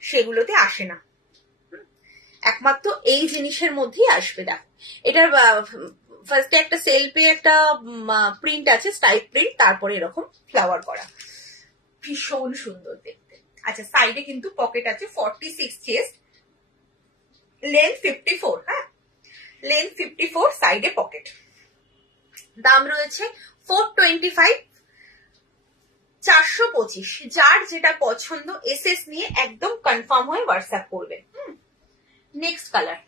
সেগুলোতে আসে না, একমাত্র এই জিনিসের মধ্যেই আসবে। দেখো এটার ফার্স্টে একটা সেলফে একটা প্রিন্ট আছে, স্টাইপ প্রিন্ট, তারপরে এরকম ফ্লাওয়ার করা, ভীষণ সুন্দর দেখতে। আচ্ছা সাইডে কিন্তু পকেট আছে, 46 চেস্ট, লেন্থ 54, হ্যাঁ লেন্থ 54, সাইডে পকেট। দাম রয়েছে 425, 425। যার যেটা পছন্দ এসএস নিয়ে একদম কনফার্ম হয়ে হোয়াটসঅ্যাপ করবে। নেক্সট কালার,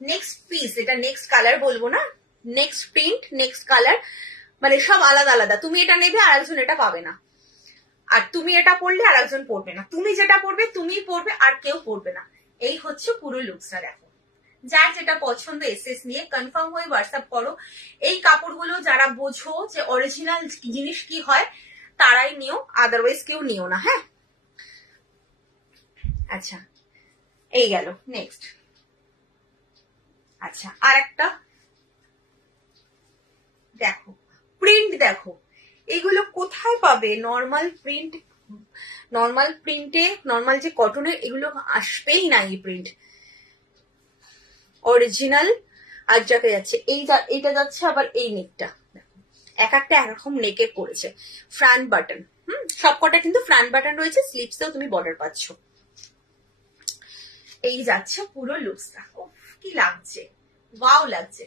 নেক্সট পিস, এটা নেক্সট কালার বলবো না, নেক্সট প্রিন্ট, নেক্সট কালার, মানে সব আলাদা আলাদা। তুমি এটা নেবে আর একজন এটা পাবে না, আর তুমি এটা পরলে আর একজন পরবে না, তুমি যেটা পরবে তুমিই পরবে আর কেউ পরবে না। এই হচ্ছে পুরো লুকসটা। দেখো যার যেটা পছন্দ এসএস নিয়ে কনফার্ম হয়ে হোয়াটসঅ্যাপ করো। এই কাপড়গুলো যারা বোঝো যে অরিজিনাল জিনিস কি হয় তারাই নিও, আদারওয়াইজ কেউ নিও না। হ্যাঁ আচ্ছা এই গেল, নেক্সট। আচ্ছা আর একটা দেখো, প্রিন্ট দেখো, এগুলো কোথায় পাবে? নর্মাল প্রিন্ট, নর্মাল প্রিন্টে, নর্মাল যে কটনের এগুলো আসবেই না এই প্রিন্ট। অরিজিনাল আর যাকে যাচ্ছে এইটা যাচ্ছে, আবার এই নেকটা এক একটা একরকম নেকে করেছে, ফ্রন্ট বাটন, সবকটা কিন্তু ফ্রন্ট বাটন রয়েছে, স্লিপসেও তুমি বর্ডার পাচ্ছ। এই যাচ্ছে পুরো লুকসটা, কি লাগছে, ওয়াও লাগছে।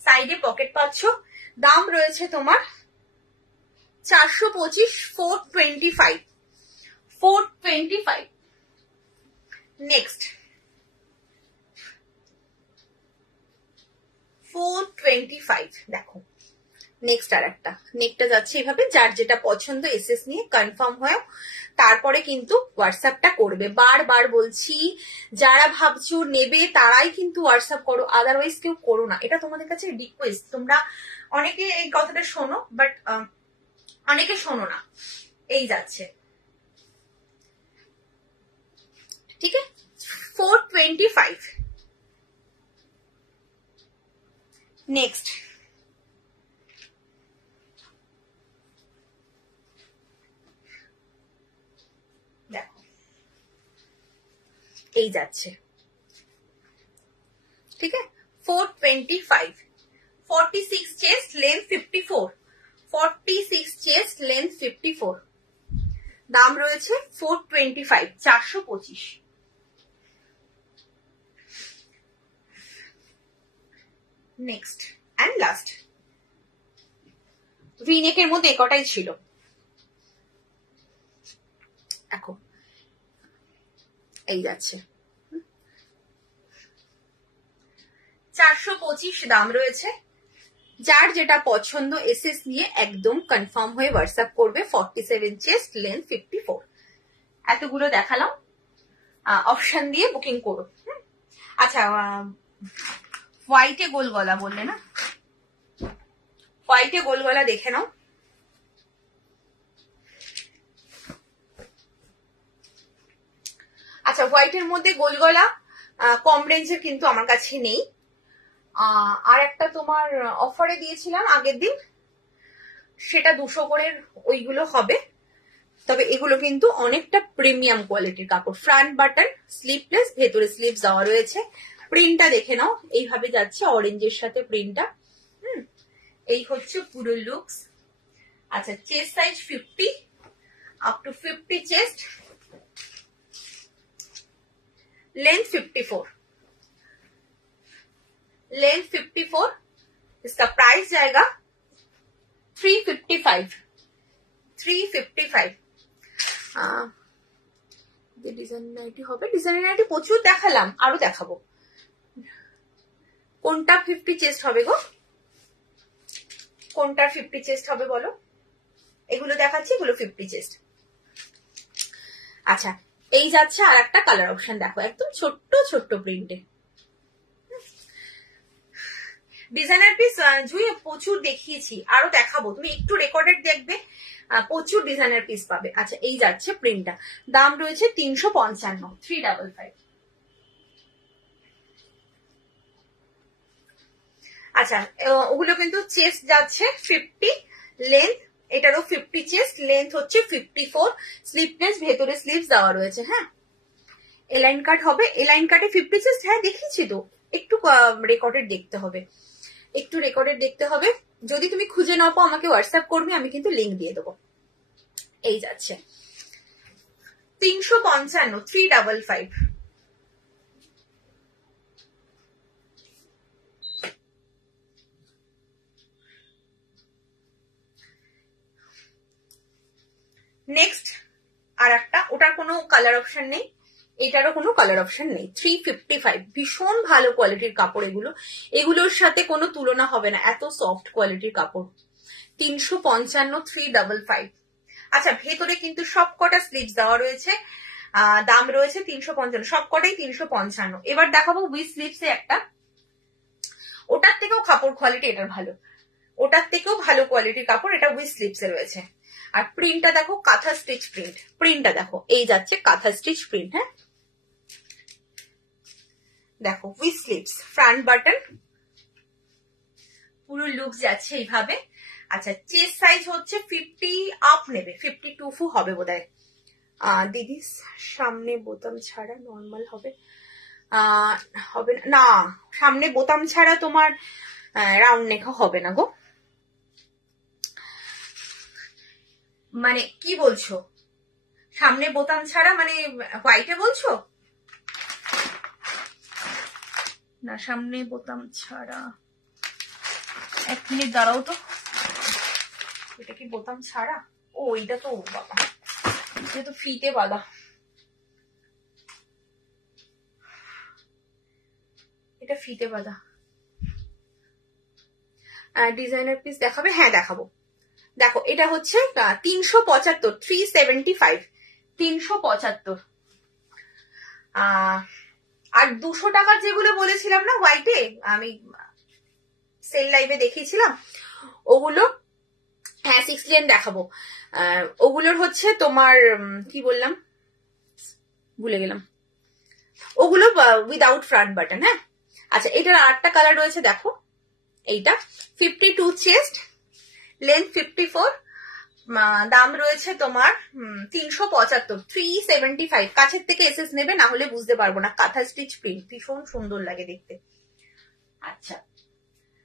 সাইডে পকেট পাচ্ছ, দাম রয়েছে তোমার 425, 425, 425। নেক্সট 425, দেখো নেক্সট আর একটা নেকটা যাচ্ছে এইভাবে। যার যেটা পছন্দ এসএস নিয়ে কনফার্ম হয়, তারপরে কিন্তু হোয়াটসঅ্যাপটা করবে। বারবার বলছি, যারা ভাবছো নেবে তারাই কিন্তু হোয়াটসঅ্যাপ করো, আদারওয়াইজ কেউ করো না, এটা তোমাদের কাছে রিকোয়েস্ট। তোমরা অনেকে এই কথাটা শোনো, বাট অনেকে শোনো না। এই যাচ্ছে, ঠিক আছে, 425। নেক্সট দেখো, এই যাচ্ছে, ঠিক আছে, 425, 46 চেস্ট, লেন্থ 54, 46 চেস্ট, লেন্থ 54, দাম রয়েছে 425, 425। নেক্সট অ্যান্ড লাস্ট, ভিনেকের মধ্যে একটাই ছিল। দেখো এই যাচ্ছে, 425 দাম রয়েছে। যার যেটা পছন্দ এসএস নিয়ে একদম কনফার্ম হয়ে হোয়াটসঅ্যাপ করবে। 47 চেস্ট, লেন্থ 54। এতগুলো দেখালাম, অপশন দিয়ে বুকিং করো। আচ্ছা হোয়াইটে গোল গলা বললে না, হোয়াইটে গোল গলা দেখে নাও। আচ্ছা, হোয়াইটের মধ্যে গোল গলা কম রেঞ্জের কিন্তু আমার কাছে নেই। আর একটা তোমার অফারে দিয়েছিলাম আগের দিন, সেটা 200 করে ওইগুলো হবে। তবে এগুলো কিন্তু অনেকটা প্রিমিয়াম কোয়ালিটির কাপড়। ফ্রন্ট বাটন, স্লিভলেস, ভেতরে স্লিভস দেওয়া রয়েছে। প্রিন্টটা দেখে নাও, এইভাবে যাচ্ছে অরেঞ্জের সাথে প্রিন্টটা। এই হচ্ছে পুরো লুকস। আচ্ছা, chest size 50 up to 50 chest, length 54, length 54। इसका प्राइस जाएगा 355। ডিজাইন নাইটি হবে, ডিজাইন নাইটি প্রচুর দেখালাম, আরো দেখাবো। কোনটা 50 চেস্ট হবে গো? কোনটার 50 চেস্ট হবে বলো? এগুলো দেখাচ্ছি, এগুলো 50 চেস্ট। আচ্ছা, এই যাচ্ছে আর একটা কালার অপশন, দেখো একদম ছোট্ট ছোট্ট প্রিন্টে। ডিজাইনার পিস জুই প্রচুর দেখিয়েছি, আরো দেখাবো, তুমি একটু রেকর্ডেড দেখবে, প্রচুর ডিজাইনার পিস পাবে। আচ্ছা, এই যাচ্ছে প্রিন্টটা, দাম রয়েছে 355, 355। আচ্ছা, ওগুলো কিন্তু চেস্ট যাচ্ছে 50, লেন্থ এটারও 50 চেস্ট, লেন্থ হচ্ছে 54, স্লিভলেস, ভেতরে স্লিভস দেওয়া রয়েছে। হ্যাঁ, এলাইন কাট হবে, এলাইন কাটে 50 চেস্ট, হ্যাঁ দেখিয়েছি তো, একটু রেকর্ডেড দেখতে হবে, একটু রেকর্ডেড দেখতে হবে। যদি তুমি খুঁজে না পাও আমাকে হোয়াটসঅ্যাপ করবে, আমি কিন্তু লিঙ্ক দিয়ে দেবো। এই যাচ্ছে 355, 355। নেক্সট আর একটা, ওটার কোনো কালার অপশন নেই, এটারও কোনো কালার অপশন নেই। 355, ভীষণ ভালো কোয়ালিটির কাপড় এগুলো, এগুলোর সাথে কোনো তুলনা হবে না, এত সফট কোয়ালিটির কাপড়। 355, 355। আচ্ছা, ভেতরে কিন্তু সব কটা স্লিভস দেওয়া রয়েছে, দাম রয়েছে 355, সব কটাই 355। এবার দেখাবো উইথ স্লিভসে একটা, ওটার থেকেও কাপড় কোয়ালিটি এটার ভালো, ওটার থেকেও ভালো কোয়ালিটির কাপড়, এটা উইথ স্লিভসে রয়েছে। আর প্রিন্টটা দেখো, কাঁথা স্টিচ প্রিন্ট, প্রিন্টটা দেখো, এই যাচ্ছে কাঁথা স্টিচ প্রিন্ট। হ্যাঁ, দেখো উইথ স্লিভস, ফ্রন্ট বাটন, পুরো লুক যাচ্ছে এইভাবে। আচ্ছা, চেস্ট সাইজ হচ্ছে 50 আপ নেবে, 52 হবে বোধহয়। দিদি সামনে বোতাম ছাড়া নর্মাল হবে, হবে না, সামনে বোতাম ছাড়া তোমার রাউন্ড নেক হবে না গো। মানে কি বলছো, সামনে বোতাম ছাড়া মানে হোয়াইটে বলছো? না, সামনে বোতাম ছাড়া, এক মিনিট দাঁড়াও তো, এটা কি বোতাম ছাড়া? ও এটা তো বাবা, এটা তো ফিতে বাঁধা, এটা ফিতে বাঁধা। ডিজাইনার পিস দেখাবে? হ্যাঁ দেখাবো। দেখো, এটা হচ্ছে 375, 375, 375। আর 200 টাকার যেগুলো বলেছিলাম না হোয়াইটে, আমি সেল লাইভে দেখিয়েছিলাম, ওগুলো হ্যাঁ 6 লেন দেখাবো। ওগুলোর হচ্ছে তোমার কি বললাম, ভুলে গেলাম, ওগুলো উইদাউট ফ্রন্ট বাটন। হ্যাঁ, আচ্ছা, এটার আরেকটা কালার রয়েছে, দেখো এইটা 52 চেস্ট, লেন্থ 54, দাম রয়েছে তোমার 375, 375। কাছের থেকে এসএস নেবে, না হলে বুঝতে পারবো না। কাঁথা স্টিচ প্রিন্ট, ভীষণ সুন্দর লাগে দেখতে। আচ্ছা,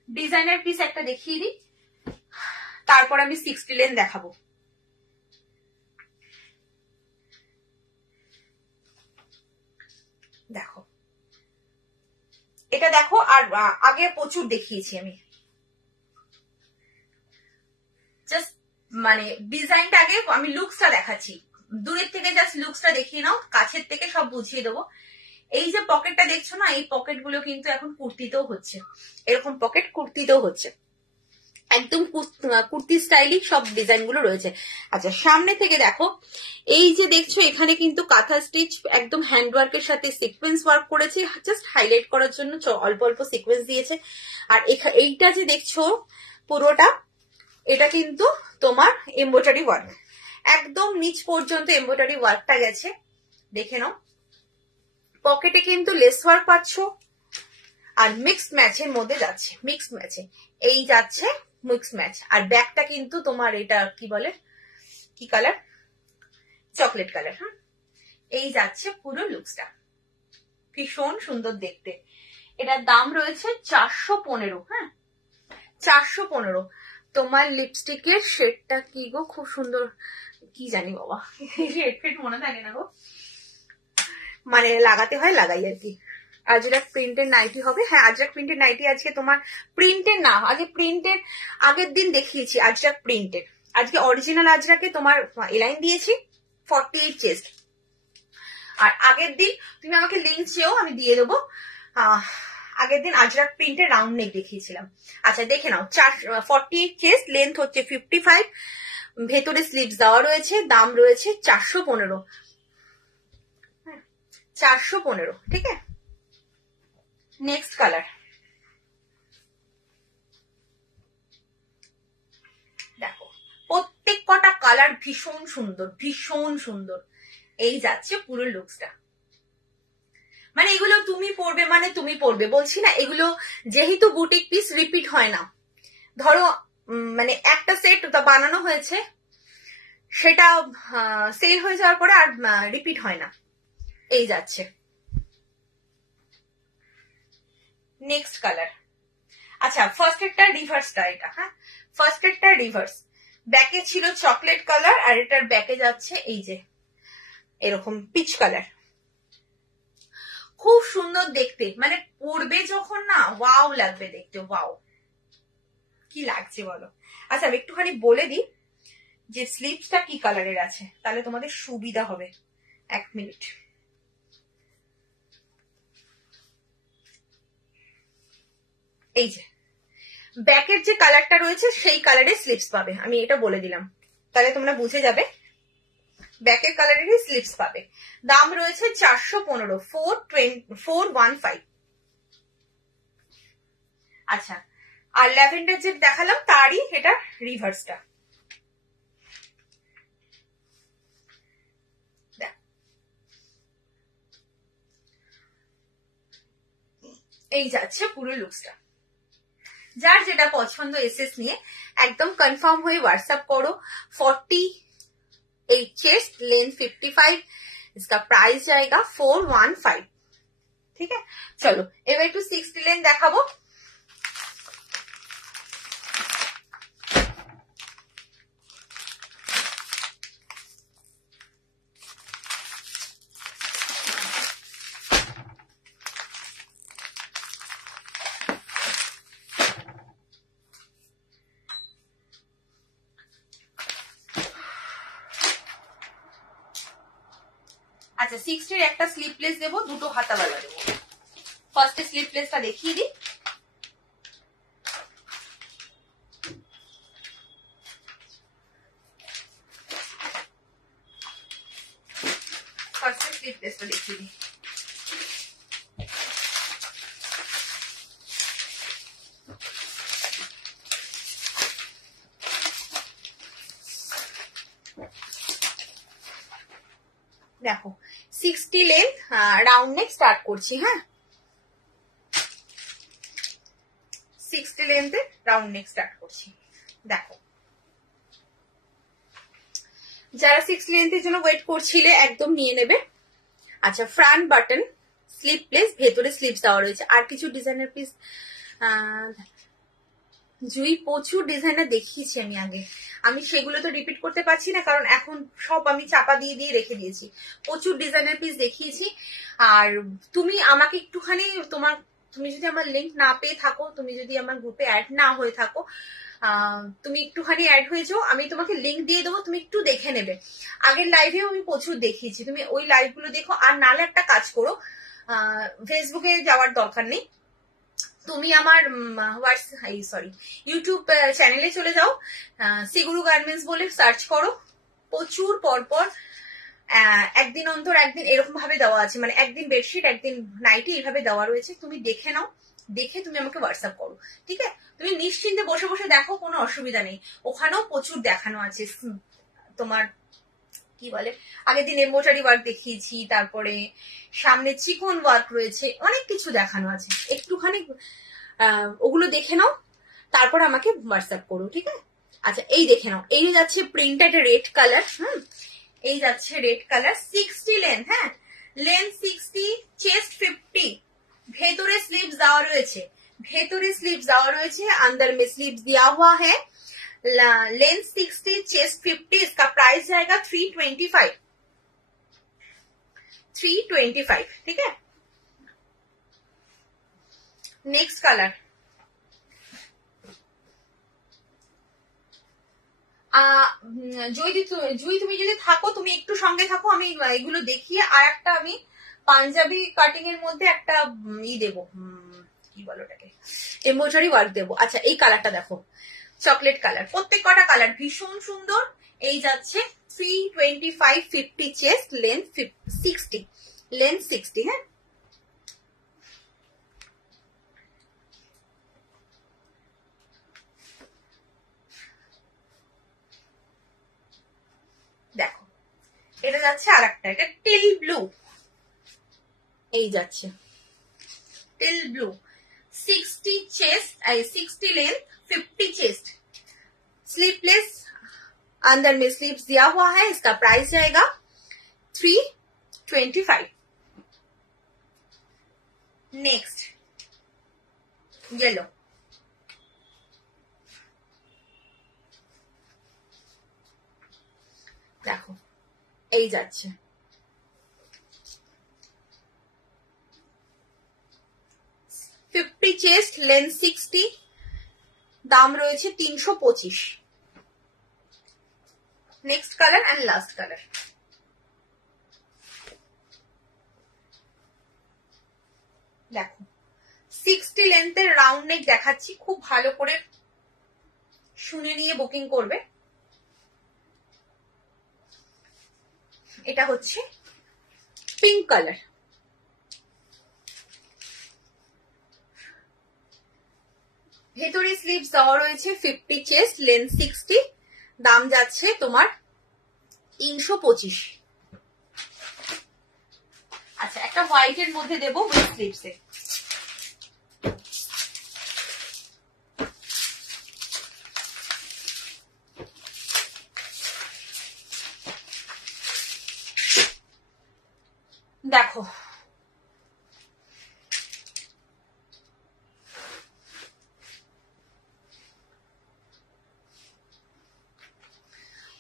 ডিজাইনার পিস একটা দেখিয়ে দিই, তারপর আমি 60 লেন দেখাবো। দেখো, এটা দেখো, আর আগে প্রচুর দেখিয়েছি আমি, জাস্ট মানে ডিজাইনটা আগে আমি লুকসটা দেখাচ্ছি, দূরের থেকে জাস্ট লুকসটা দেখিয়ে নাও, কাছের থেকে সব বুঝিয়ে দেবো। এই যে পকেটটা দেখছো না, এই পকেট গুলো কিন্তু এখন কুর্তিতেও হচ্ছে, এরকম পকেট কুর্তিতেও হচ্ছে, একদম কুর্তি স্টাইলিশ সব ডিজাইন গুলো রয়েছে। আচ্ছা, সামনে থেকে দেখো, এই যে দেখছো এখানে কিন্তু কাঁথা স্টিচ একদম হ্যান্ড ওয়ার্কের সাথে সিকোয়েন্স ওয়ার্ক করেছে, জাস্ট হাইলাইট করার জন্য অল্প অল্প সিকোয়েন্স দিয়েছে। আর এইটা যে দেখছো পুরোটা, এটা কিন্তু তোমার এমব্রয়ডারি ওয়ার্ক, একদম নিচ পর্যন্ত এমব্রয়ডারি ওয়ার্কটা গেছে, দেখে নাও। পকেটে কিন্তু লেস ওয়ার্ক পাচ্ছ, আর মিক্সড ম্যাচের মধ্যে যাচ্ছে, মিক্সড ম্যাচে এই যাচ্ছে মিক্স ম্যাচ। আর ব্যাগটা কিন্তু তোমার এটা কি বলে, কি কালার, চকলেট কালার। হ্যাঁ, এই যাচ্ছে পুরো লুকসটা, ভীষণ সুন্দর দেখতে। এটার দাম রয়েছে 415। হ্যাঁ, 415। তোমার লিপস্টিকের শেডটা কি গো, খুব সুন্দর, কি জানি বাবা, শেড ফেড মনে থাকে না গো, মানে লাগাতে হয় লাগাই আর কি। আজরাক প্রিন্টের নাইটি হবে। হ্যাঁ, আজরাক প্রিন্টের নাইটি আজকে তোমার প্রিন্টের না, আগে প্রিন্টের আগের দিন দেখিয়েছি আজরাক প্রিন্টের, আজকে অরিজিনাল আজরাকে তোমার এলাইন দিয়েছি 48 চেস্ট। আর আগের দিন তুমি আমাকে লিঙ্ক চেয়েও আমি দিয়ে দেবো, আগের দিন আজরাক প্রিন্টের রাউন্ড নেক দেখিয়েছিলাম। আচ্ছা দেখে নাও, 48 চেস্ট, লেন্থ হচ্ছে 55, ভেতরে স্লিভস দেওয়া রয়েছে, দাম রয়েছে 415। 415, ঠিক আছে। নেক্সট কালার দেখো, প্রত্যেক কটা কালার ভীষণ সুন্দর, ভীষণ সুন্দর। এই যাচ্ছে পুরো লুকসটা, মানে এগুলো তুমি পরবে মানে তুমি পরবে, বলছি না, এগুলো যেহেতু বুটিক পিস রিপিট হয় না, ধরো মানে একটা সেট বানানো হয়েছে, সেটা সেল হয়ে যাওয়ার পরে আর রিপিট হয় না। এই যাচ্ছে নেক্সট কালার। আচ্ছা, ফার্স্ট এরটা রিভার্সটা, এটা হ্যাঁ, ফার্স্ট এরটা রিভার্স। ব্যাকে ছিল চকলেট কালার, আর এটার ব্যাকে যাচ্ছে এই যে এরকম পিচ কালার। খুব সুন্দর দেখতে, মানে পরবে যখন না, ওয়াও লাগবে দেখতে, ওয়াও কি লাগছে বলো। আচ্ছা আমি একটুখানি বলে দিই যে স্লিভসটা কি কালারের আছে, তাহলে তোমাদের সুবিধা হবে। 1 মিনিট। এই যে ব্যাকের যে কালারটা রয়েছে সেই কালারের স্লিভস পাবে, আমি এটা বলে দিলাম, তাহলে তোমরা বুঝে যাবে। ব্যাকের কালারেরই স্লিভস পাবে, দাম রয়েছে 415, 415। আচ্ছা, আর ল্যাভেন্ডার যে দেখালাম তারই এটা রিভার্সটা। এই যাচ্ছে পুরো লুকসটা। যার যেটা পছন্দ এসএস নিয়ে একদম কনফার্ম হয়ে হোয়াটসঅ্যাপ করো। 48 चेस्ट, लेंथ 55, इसका प्राइस जाएगा 415। ठीक है, चलो এবার একটু 60 लेंथ দেখাবো। আচ্ছা, 60 এর একটা স্লিপলেস দেবো, দুটো হাতাওয়ালা দেবো। ফার্স্টে স্লিপলেসটা দেখিয়ে দিই। ফার্স্টে স্লিপলেসটা দেখিয়ে দিই। দেখো 60 লেন্থ, রাউন্ড নেক স্টার্ট করছি। হ্যাঁ, 60 লেন্থে রাউন্ড নেক স্টার্ট করছি। দেখো, যারা 60 লেন্থের জন্য ওয়েট করছিলে একদম নিয়ে নেবে। আচ্ছা, ফ্রন্ট বাটন, স্লিপলেস, ভেতরে স্লিপস দেওয়া রয়েছে। আর কিছু ডিজাইনার পিস জুই প্রচুর ডিজাইনার দেখিয়েছি আমি আগে, আমি সেগুলো তো রিপিট করতে পারছি না, কারণ এখন সব আমি চাপা দিয়ে দিয়ে রেখে দিয়েছি। প্রচুর ডিজাইনার পিস দেখিয়েছি। আর তুমি আমাকে একটুখানি তুমি যদি আমার লিঙ্ক না পেয়ে থাকো, তুমি যদি আমার গ্রুপে অ্যাড না হয়ে থাকো, তুমি একটুখানি অ্যাড হয়ে যাও, আমি তোমাকে লিঙ্ক দিয়ে দেবো, তুমি একটু দেখে নেবে। আগের লাইভেও আমি প্রচুর দেখিয়েছি, তুমি ওই লাইভগুলো দেখো। আর নালে একটা কাজ করো, ফেসবুকে যাওয়ার দরকার নেই, তুমি আমার ইউটিউব চ্যানেলে চলে যাও, সিগুরু গার্মেন্টস বলে সার্চ করো। প্রচুর পরপর একদিন অন্তর একদিন এরকম ভাবে দেওয়া আছে, মানে একদিন বেডশিট একদিন নাইটি এইভাবে দেওয়া রয়েছে। তুমি দেখে নাও, দেখে তুমি আমাকে হোয়াটসঅ্যাপ করো। ঠিক আছে, তুমি নিশ্চিন্তে বসে বসে দেখো, কোনো অসুবিধা নেই। ওখানেও প্রচুর দেখানো আছে তোমার কি বলে, আগের দিন এমব্রয়ডারি ওয়ার্ক দেখিয়েছি, তারপরে সামনে চিকন ওয়ার্ক রয়েছে, অনেক কিছু দেখানো আছে। একটুখানি ওগুলো দেখে নাও, তারপর আমাকে হোয়াটসঅ্যাপ করো, ঠিক আছে? আচ্ছা এই দেখে নাও, এই যাচ্ছে প্রিন্টটা, এটা রেড কালার। এই যাচ্ছে রেড কালার, 60 লেন্থ। হ্যাঁ, লেন্থ 60, চেস্ট 50, ভেতরে স্লিভস দেওয়া রয়েছে, ভেতরে স্লিভস দেওয়া রয়েছে, अंदर में स्लीव्स दिया हुआ है। लेंथ 60, चेस्ट 50, इसका प्राइस जाएगा 325, 325, ठीक है। नेक्स्ट कलर, জুই তুমি যদি থাকো, তুমি একটু সঙ্গে থাকো, আমি এগুলো দেখিয়ে আর একটা আমি পাঞ্জাবি কাটিং এর মধ্যে একটা দেবো, কি বলো ওটাকে, এমব্রয়ডারি ওয়ার্ক দেবো। আচ্ছা এই কালারটা দেখো, চকলেট কালার, প্রত্যেক কটা কালার ভীষণ সুন্দর। এই যাচ্ছে 325, 50 চেস্ট, লেন্থ 60, লেন্থ 60। হ্যাঁ, দেখো এটা যাচ্ছে আর একটা, এটা টিল ব্লু, এই যাচ্ছে teal blue, 60 chest, 60 length, 50 chest, sleeveless, अंदर में स्लीव्स दिया हुआ है। इसका प्राइस जाएगा 325। नेक्स्ट येलो, देखो এই যাচ্ছে, চেস্ট, লেন্থ 60, দাম রয়েছে 325। Next colour and last colour, দেখো 60 লেন্থের রাউন্ড নেক দেখাচ্ছি, খুব ভালো করে শুনে নিয়ে বুকিং করবে। এটা হচ্ছে পিঙ্ক কালার, ভেতরে স্লিভস দেওয়া রয়েছে, 50 চেস্ট, লেন্থ 60, দাম যাচ্ছে তোমার 325। আচ্ছা একটা হোয়াইট এর মধ্যে দেবো উইথ স্লিভসে, দেখো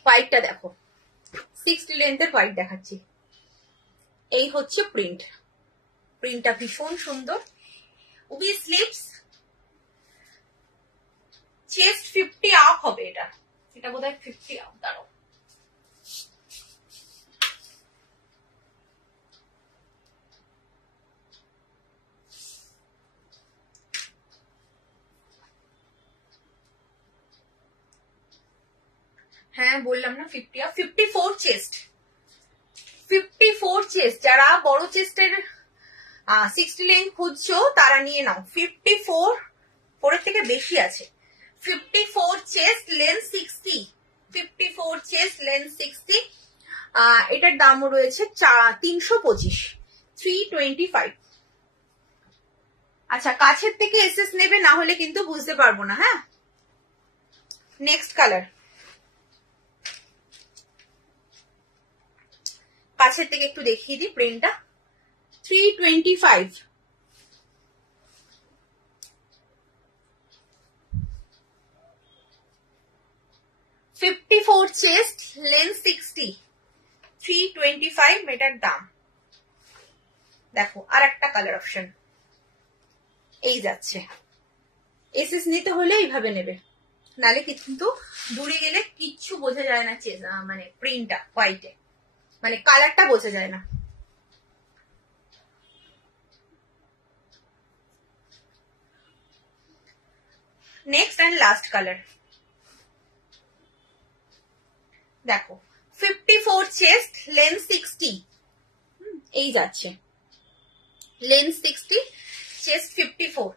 হোয়াইটটা, দেখো 60 লেন্থের হোয়াইট দেখাচ্ছি। এই হচ্ছে প্রিন্ট, প্রিন্টটা ভীষণ সুন্দর, উইথ স্লিভস, চেস্ট 50 আপ হবে, এটা এটা বোধহয় 50 আপ, দাঁড়াও হ্যাঁ বললাম না 50 আপ, 54 চেস্ট, 54 চেস্ট, যারা বড় চেস্টের 60 লেন্থ খুঁজছো তারা নিয়ে নাও, 54 4 থেকে বেশি আছে, 54 চেস্ট, লেন্থ 60, 54 চেস্ট, লেন্থ 60, এটার দামও রয়েছে 325, 325। আচ্ছা কাছের থেকে এসএস নেবে, না হলে কিন্তু বুঝতে পারবো না। হ্যাঁ, নেক্সট কালার, কাছের থেকে একটু দেখিয়ে দিই প্রিন্টটা, 325, 54 চেস্ট, লেন্থ 60, 325 এটার দাম। দেখো আর একটা কালার অপশন, এই যাচ্ছে, এসএস নিতে হলে এইভাবে নেবে, নালে কিন্তু দূরে গেলে কিচ্ছু বোঝা যায় না, মানে প্রিন্টটা হোয়াইটে, মানে কালারটা বোঝা যায় না। নেক্সট এন্ড লাস্ট কালার, দেখো 54 চেস্ট, লেন্থ 60, এই যাচ্ছে, লেন্থ 60, চেস্ট 54,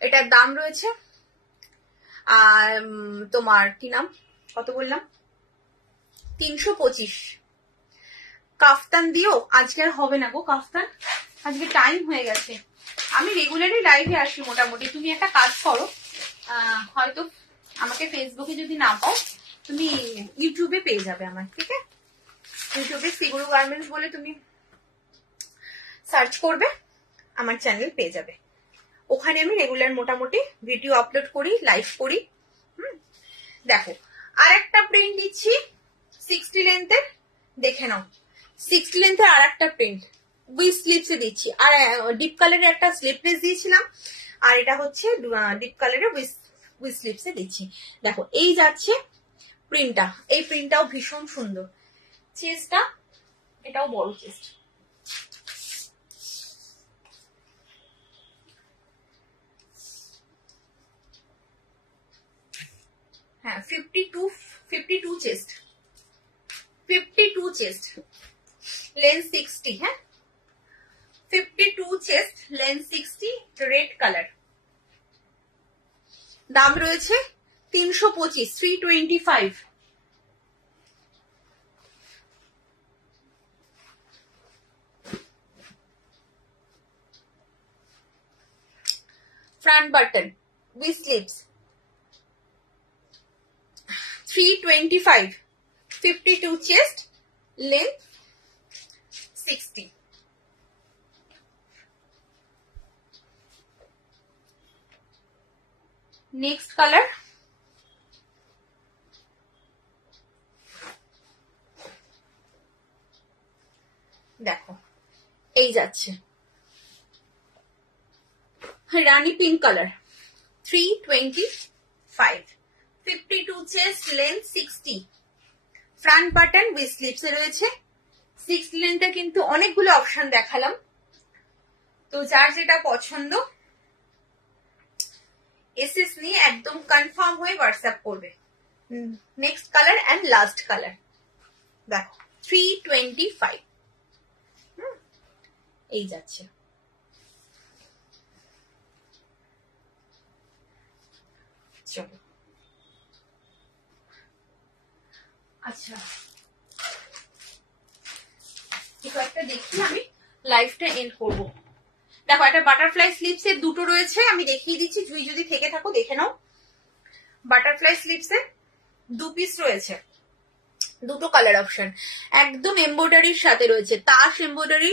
এটার দাম রয়েছে আর তোমার কি নাম, কত বললাম, 325। কাফতান দিও। আজকে আর হবে না গো কাফতান, আজকে টাইম হয়ে গেছে। আমি রেগুলারই লাইভে আসি মোটামুটি। তুমি একটা কাজ করো, হয়তো আমাকে ফেসবুকে যদি না পাও তুমি ইউটিউবে পেয়ে যাবে আমার, ঠিক আছে? ইউটিউবে শ্রীগুরু গার্মেন্টস বলে তুমি সার্চ করবে, আমার চ্যানেল পেয়ে যাবে। ওখানে আমি রেগুলার মোটামুটি ভিডিও আপলোড করি, লাইভ করি। দেখো আর একটা প্রিন্ট দিচ্ছি 60 লেন্থের, দেখে নাও। 60 লেন্থের আর একটা প্রিন্ট উইথ স্লিপসে দিচ্ছি। আর ডিপ কালারের একটা স্লিপলেস দিয়েছিলাম, আর এটা হচ্ছে ডিপ কালারের উইথ স্লিপসে দিচ্ছি। দেখো এই যাচ্ছে প্রিন্টটা, এই প্রিন্টটাও ভীষণ সুন্দর। চেস্টটা, এটাও বড় চেস্ট। হ্যাঁ 52 চেস্ট, 52 চেস্ট, লেন্থ 60। হ্যাঁ 52 চেস্ট, লেন্থ 60, রেড কালার। দাম রয়েছে 325, 325। front button with sleeves 325, 52 chest, length 60। next color দেখো এই যাচ্ছে rani pink colour, 325, 52 chest, length 60, front button with sleeves এ রয়েছে। 60 লেন্থে কিন্তু অনেকগুলো অপশন দেখালাম, তো যার যেটা পছন্দ এসএস নিয়ে একদম কনফার্ম হয়ে হোয়াটসঅ্যাপ করবে। Next colour and last colour দেখো 325, এই যাচ্ছে। চলো আচ্ছা একটা দেখি, আমি লাইভটা এন্ড করবো। দেখো একটা বাটারফ্লাই স্লিপস এর দুটো রয়েছে, আমি দেখিয়ে দিচ্ছি, জুই যদি থেকে থাকো দেখে নাও। বাটারফ্লাই স্লিপস এর 2 পিস রয়েছে, দুটো কালার অপশন, একদম এমব্রয়ডারির সাথে রয়েছে, তাস এমব্রয়ডারি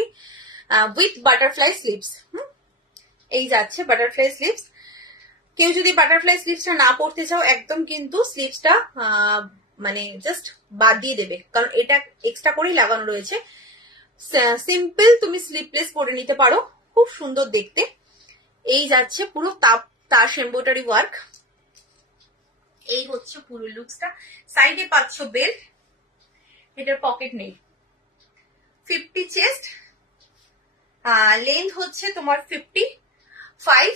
উইথ বাটারফ্লাই স্লিপস। এই যাচ্ছে বাটারফ্লাই স্লিপস। কেউ যদি বাটারফ্লাই স্লিপসটা না পড়তে চাও একদম কিন্তু স্লিপসটা মানে জাস্ট বাদ দিয়ে দেবে, কারণ এটা এক্সট্রা করেই লাগানো রয়েছে। সিম্পল তুমি স্লিপলেস পরে নিতে পারো, খুব সুন্দর দেখতে। এই যাচ্ছে পুরো তাস এমব্রয়ডারি ওয়ার্ক। এই হচ্ছে পুরো লুকসটা। সাইডে পাচ্ছ বেল্ট, এটার পকেট নেই। 50 চেস্ট, লেন্থ হচ্ছে তোমার 55,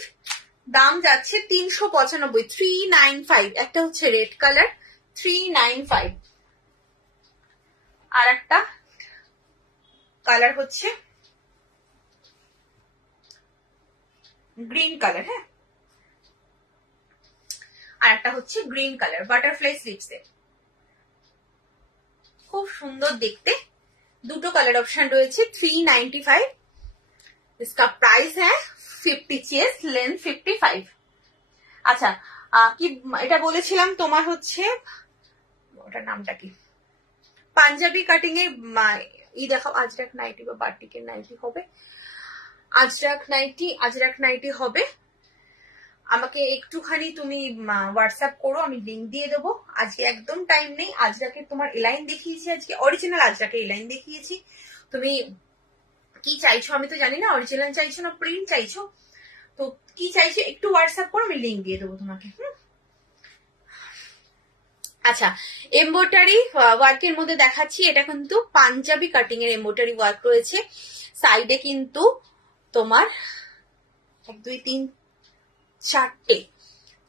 দাম যাচ্ছে 395, 395। একটা হচ্ছে রেড কালার, 395। আর একটা কালার হচ্ছে গ্রিন কালার। হ্যাঁ আর একটা হচ্ছে গ্রিন কালার বাটারফ্লাই স্লিপস এর, খুব সুন্দর দেখতে। দুটো কালার অপশন রয়েছে। 395, इसका प्राइस है 50 चेस्ट, लेंथ 55। আচ্ছা কি এটা বলেছিলাম তোমার হচ্ছে ওটার নামটা কি, পাঞ্জাবি কাটিং এ ই দেখাও। আজরাক নাইটি বা বাটিকের নাইটি হবে, আজরাক নাইটি হবে। আমাকে একটুখানি তুমি হোয়াটসঅ্যাপ করো, আমি লিঙ্ক দিয়ে দেবো। আজকে একদম টাইম নেই। আজরাকে তোমার এলাইন দেখিয়েছি, আজকে অরিজিনাল আজরাকে এলাইন দেখিয়েছি। তুমি কি চাইছো আমি তো জানি না, অরিজিনাল চাইছো না প্রিন্ট চাইছো, তো কি চাইছো একটু হোয়াটসঅ্যাপ করো, আমি লিঙ্ক দিয়ে দেবো তোমাকে। আচ্ছা এমব্রয়ডারি ওয়ার্কের মধ্যে দেখাচ্ছি, এটা কিন্তু পাঞ্জাবি কাটিং এর এমব্রয়ডারি ওয়ার্ক রয়েছে। সাইডে কিন্তু তোমার 1 2 3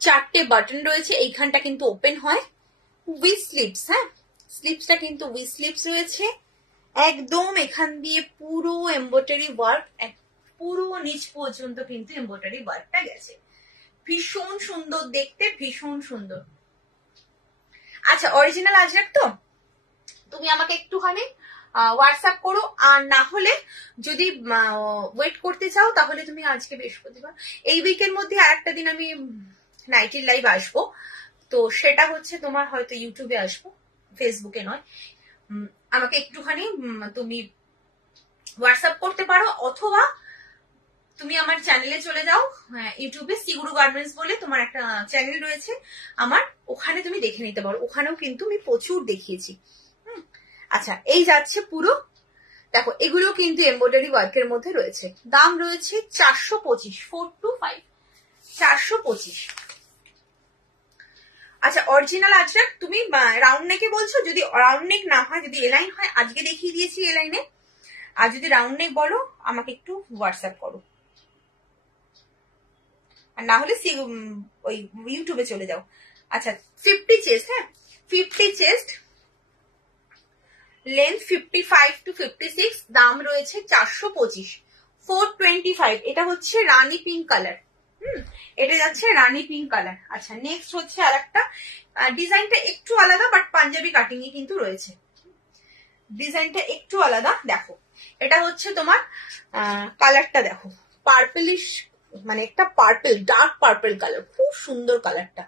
চারটে বাটন রয়েছে। এইখানটা কিন্তু ওপেন হয় উইথ স্লিপস। হ্যাঁ স্লিপসটা কিন্তু উইথ স্লিপস রয়েছে। একদম এখান দিয়ে পুরো এমব্রয়ডারি ওয়ার্ক, পুরো নিচ পর্যন্ত কিন্তু এমব্রয়ডারি ওয়ার্কটা গেছে। ভীষণ সুন্দর দেখতে, ভীষণ সুন্দর। আচ্ছা অরিজিনাল আজরাক তো তুমি আমাকে একটুখানি হোয়াটসঅ্যাপ করো। আর না হলে যদি ওয়েট করতে চাও তাহলে তুমি আজকে বৃহস্পতিবার, এই উইকের মধ্যে আর একটা দিন আমি নাইটের লাইভ আসবো, তো সেটা হচ্ছে তোমার হয়তো ইউটিউবে আসবো, ফেসবুকে নয়। আমাকে একটুখানি তুমি হোয়াটসঅ্যাপ করতে পারো, অথবা তুমি আমার চ্যানেলে চলে যাও, ইউটিউবে সিগুরু গার্মেন্টস বলে তোমার একটা চ্যানেল রয়েছে আমার, ওখানে তুমি দেখে নিতে পারো, ওখানেও কিন্তু আমি প্রচুর দেখিয়েছি। আচ্ছা, এই যাচ্ছে পুরো, দেখো এগুলো কিন্তু এমব্রয়ডারি ওয়ার্কের মধ্যে রয়েছে, দাম রয়েছে 425, 425, 425। আচ্ছা, অরিজিনাল আজরাক তুমি রাউন্ড নেকে বলছো, যদি রাউন্ড নেক না হয়, যদি এলাইন হয়, আজকে দেখিয়ে দিয়েছি এলাইনে, আর যদি রাউন্ড নেক বলো আমাকে একটু হোয়াটসঅ্যাপ করো, আর না হলে ওই ইউটিউবে চলে যাও। আচ্ছা, 50 চেস্ট, হ্যাঁ 50 চেস্ট, লেন্থ 55 to 56, দাম রয়েছে 425, 425। এটা হচ্ছে রানী পিঙ্ক কালার, এটা যাচ্ছে রানী পিঙ্ক কালার। আচ্ছা, নেক্সট হচ্ছে আর একটা, ডিজাইনটা একটু আলাদা, বাট পাঞ্জাবি কাটিং এ কিন্তু রয়েছে, ডিজাইনটা একটু আলাদা। দেখো এটা হচ্ছে তোমার কালারটা দেখো, পার্পলিশ, মানে একটা পার্পল, ডার্ক পার্পল কালার, খুব সুন্দর কালারটা,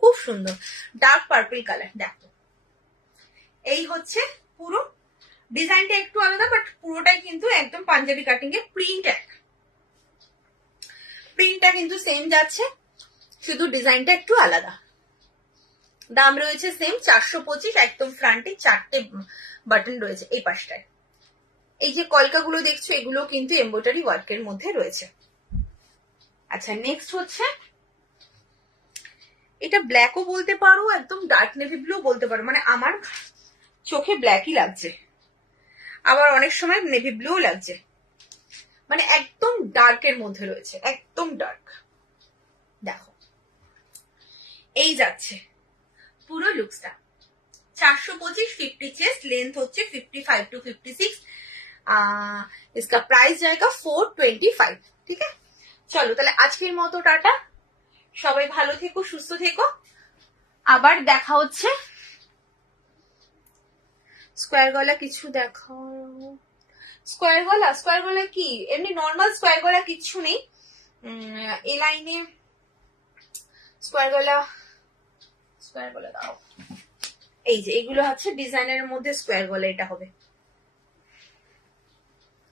খুব সুন্দর ডার্ক পার্পল কালার। দেখো এই হচ্ছে পুরো ডিজাইনটা একটু আলাদা, বাট পুরোটাই কিন্তু একদম পাঞ্জাবি কাটিং এর প্রিন্ট, প্রিন্টটা কিন্তু সেম যাচ্ছে, শুধু ডিজাইনটা একটু আলাদা। দাম রয়েছে সেম 425, একদম ফ্রন্টে 4টে বাটন রয়েছে এই পাশটায়। এই যে কলকাগুলো দেখছো, এগুলো কিন্তু এমব্রয়ডারি ওয়ার্কের মধ্যে রয়েছে। আচ্ছা, নেক্সট হচ্ছে এটা ব্ল্যাকও বলতে পারো, একদম ডার্ক নেভি ব্লু বলতে পারো, মানে আমার চোখে ব্ল্যাকই লাগছে, আবার অনেক সময় নেভি ব্লু লাগছে, মানে একদম ডার্কের মধ্যে রয়েছে, একদম ডার্ক। দেখো এই যাচ্ছে পুরো লুকসটা, 425, 50 চেস্ট, लेंथ হচ্ছে 55 to 56, इसका प्राइस जाएगा 425, ठीक है। চলো তাহলে আজকের মতো টাটা, সবাই ভালো থেকো, সুস্থ থেকো, আবার দেখা হচ্ছে। স্কোয়ার গলা কিছু দেখো, স্কোয়ার গলা কি এমনি নর্মাল স্কোয়ার গলা কিচ্ছু নেই, এই লাইনে স্কোয়ার গলা দাও, এই যে এগুলো হচ্ছে ডিজাইনের মধ্যে স্কোয়ার গলা, এটা হবে,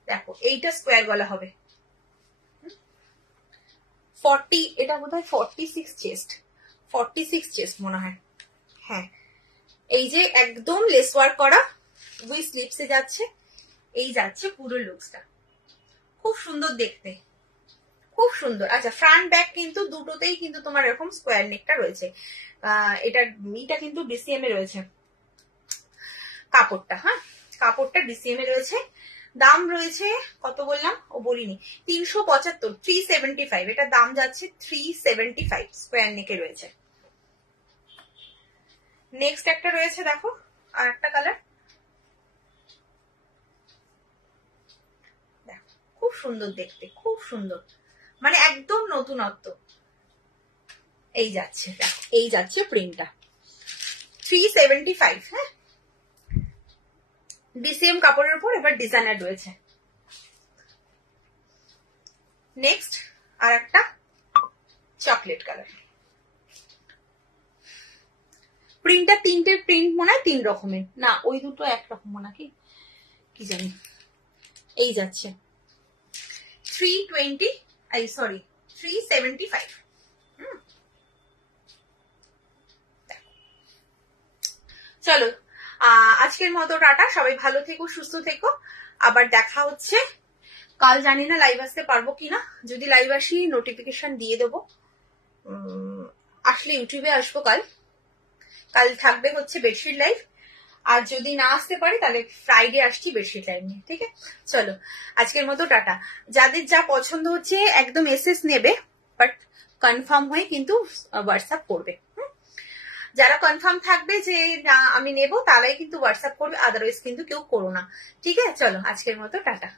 দেখো এইটা স্কোয়ার গলা হবে 40, এটা বোধহয় 46 চেস্ট, 46 চেস্ট মনে হয়, হ্যাঁ। এই যে একদম লেস ওয়ার্ক করা উই স্লিপসে যাচ্ছে, এই যাচ্ছে পুরো লুকসটা, খুব সুন্দর দেখতে, খুব সুন্দর। আচ্ছা, ফ্রন্ট ব্যাক কিন্তু দুটোতেই কিন্তু তোমার এরকম স্কোয়ার নেকটা রয়েছে, এটা কিন্তু ডিসিএম এ রয়েছে কাপড়টা, হ্যাঁ কাপড়টা ডিসিএম এ রয়েছে। দাম রয়েছে কত বললাম, ও বলিনি, 375, 375, এটা দাম যাচ্ছে 375, স্কোয়ার নেকে রয়েছে। নেক্সট একটা রয়েছে দেখো, আর একটা কালার, দেখো খুব সুন্দর দেখতে, খুব সুন্দর, মানে একদম নতুনত্ব। এই যাচ্ছে, দেখো এই যাচ্ছে প্রিন্টটা, 375, হ্যাঁ ডিসিএম কাপড়ের উপর এবার ডিজাইনার রয়েছে। নেক্সট আর একটা চকলেট কালার, প্রিন্টটা তিনটে প্রিন্ট মনে হয় 3 রকমের, না ওই দুটো একরকম নাকি কি জানি। এই যাচ্ছে 320, সরি 375। চলো আজকের মতো টাটা, সবাই ভালো থেকো, সুস্থ থেকো, আবার দেখা হচ্ছে কাল। জানি না লাইভ আসতে পারবো কিনা, যদি লাইভ আসি নোটিফিকেশন দিয়ে দেবো, আসলে ইউটিউবে আসবো কাল থাকবে হচ্ছে বেডশিট লাইভ, আর যদি না আসতে পারি তাহলে ফ্রাইডে আসছি বেডশিট লাইভ নিয়ে, ঠিক আছে। চলো আজকের মতো টাটা, যাদের যা পছন্দ হচ্ছে একদম এসএস নেবে, বাট কনফার্ম হয়ে কিন্তু হোয়াটসঅ্যাপ করবে, যারা কনফার্ম থাকবে যে না আমি নেব তারাই কিন্তু হোয়াটসঅ্যাপ করবে, আদারওয়াইজ কিন্তু কেউ করো না, ঠিক আছে। চলো আজকের মতো টাটা।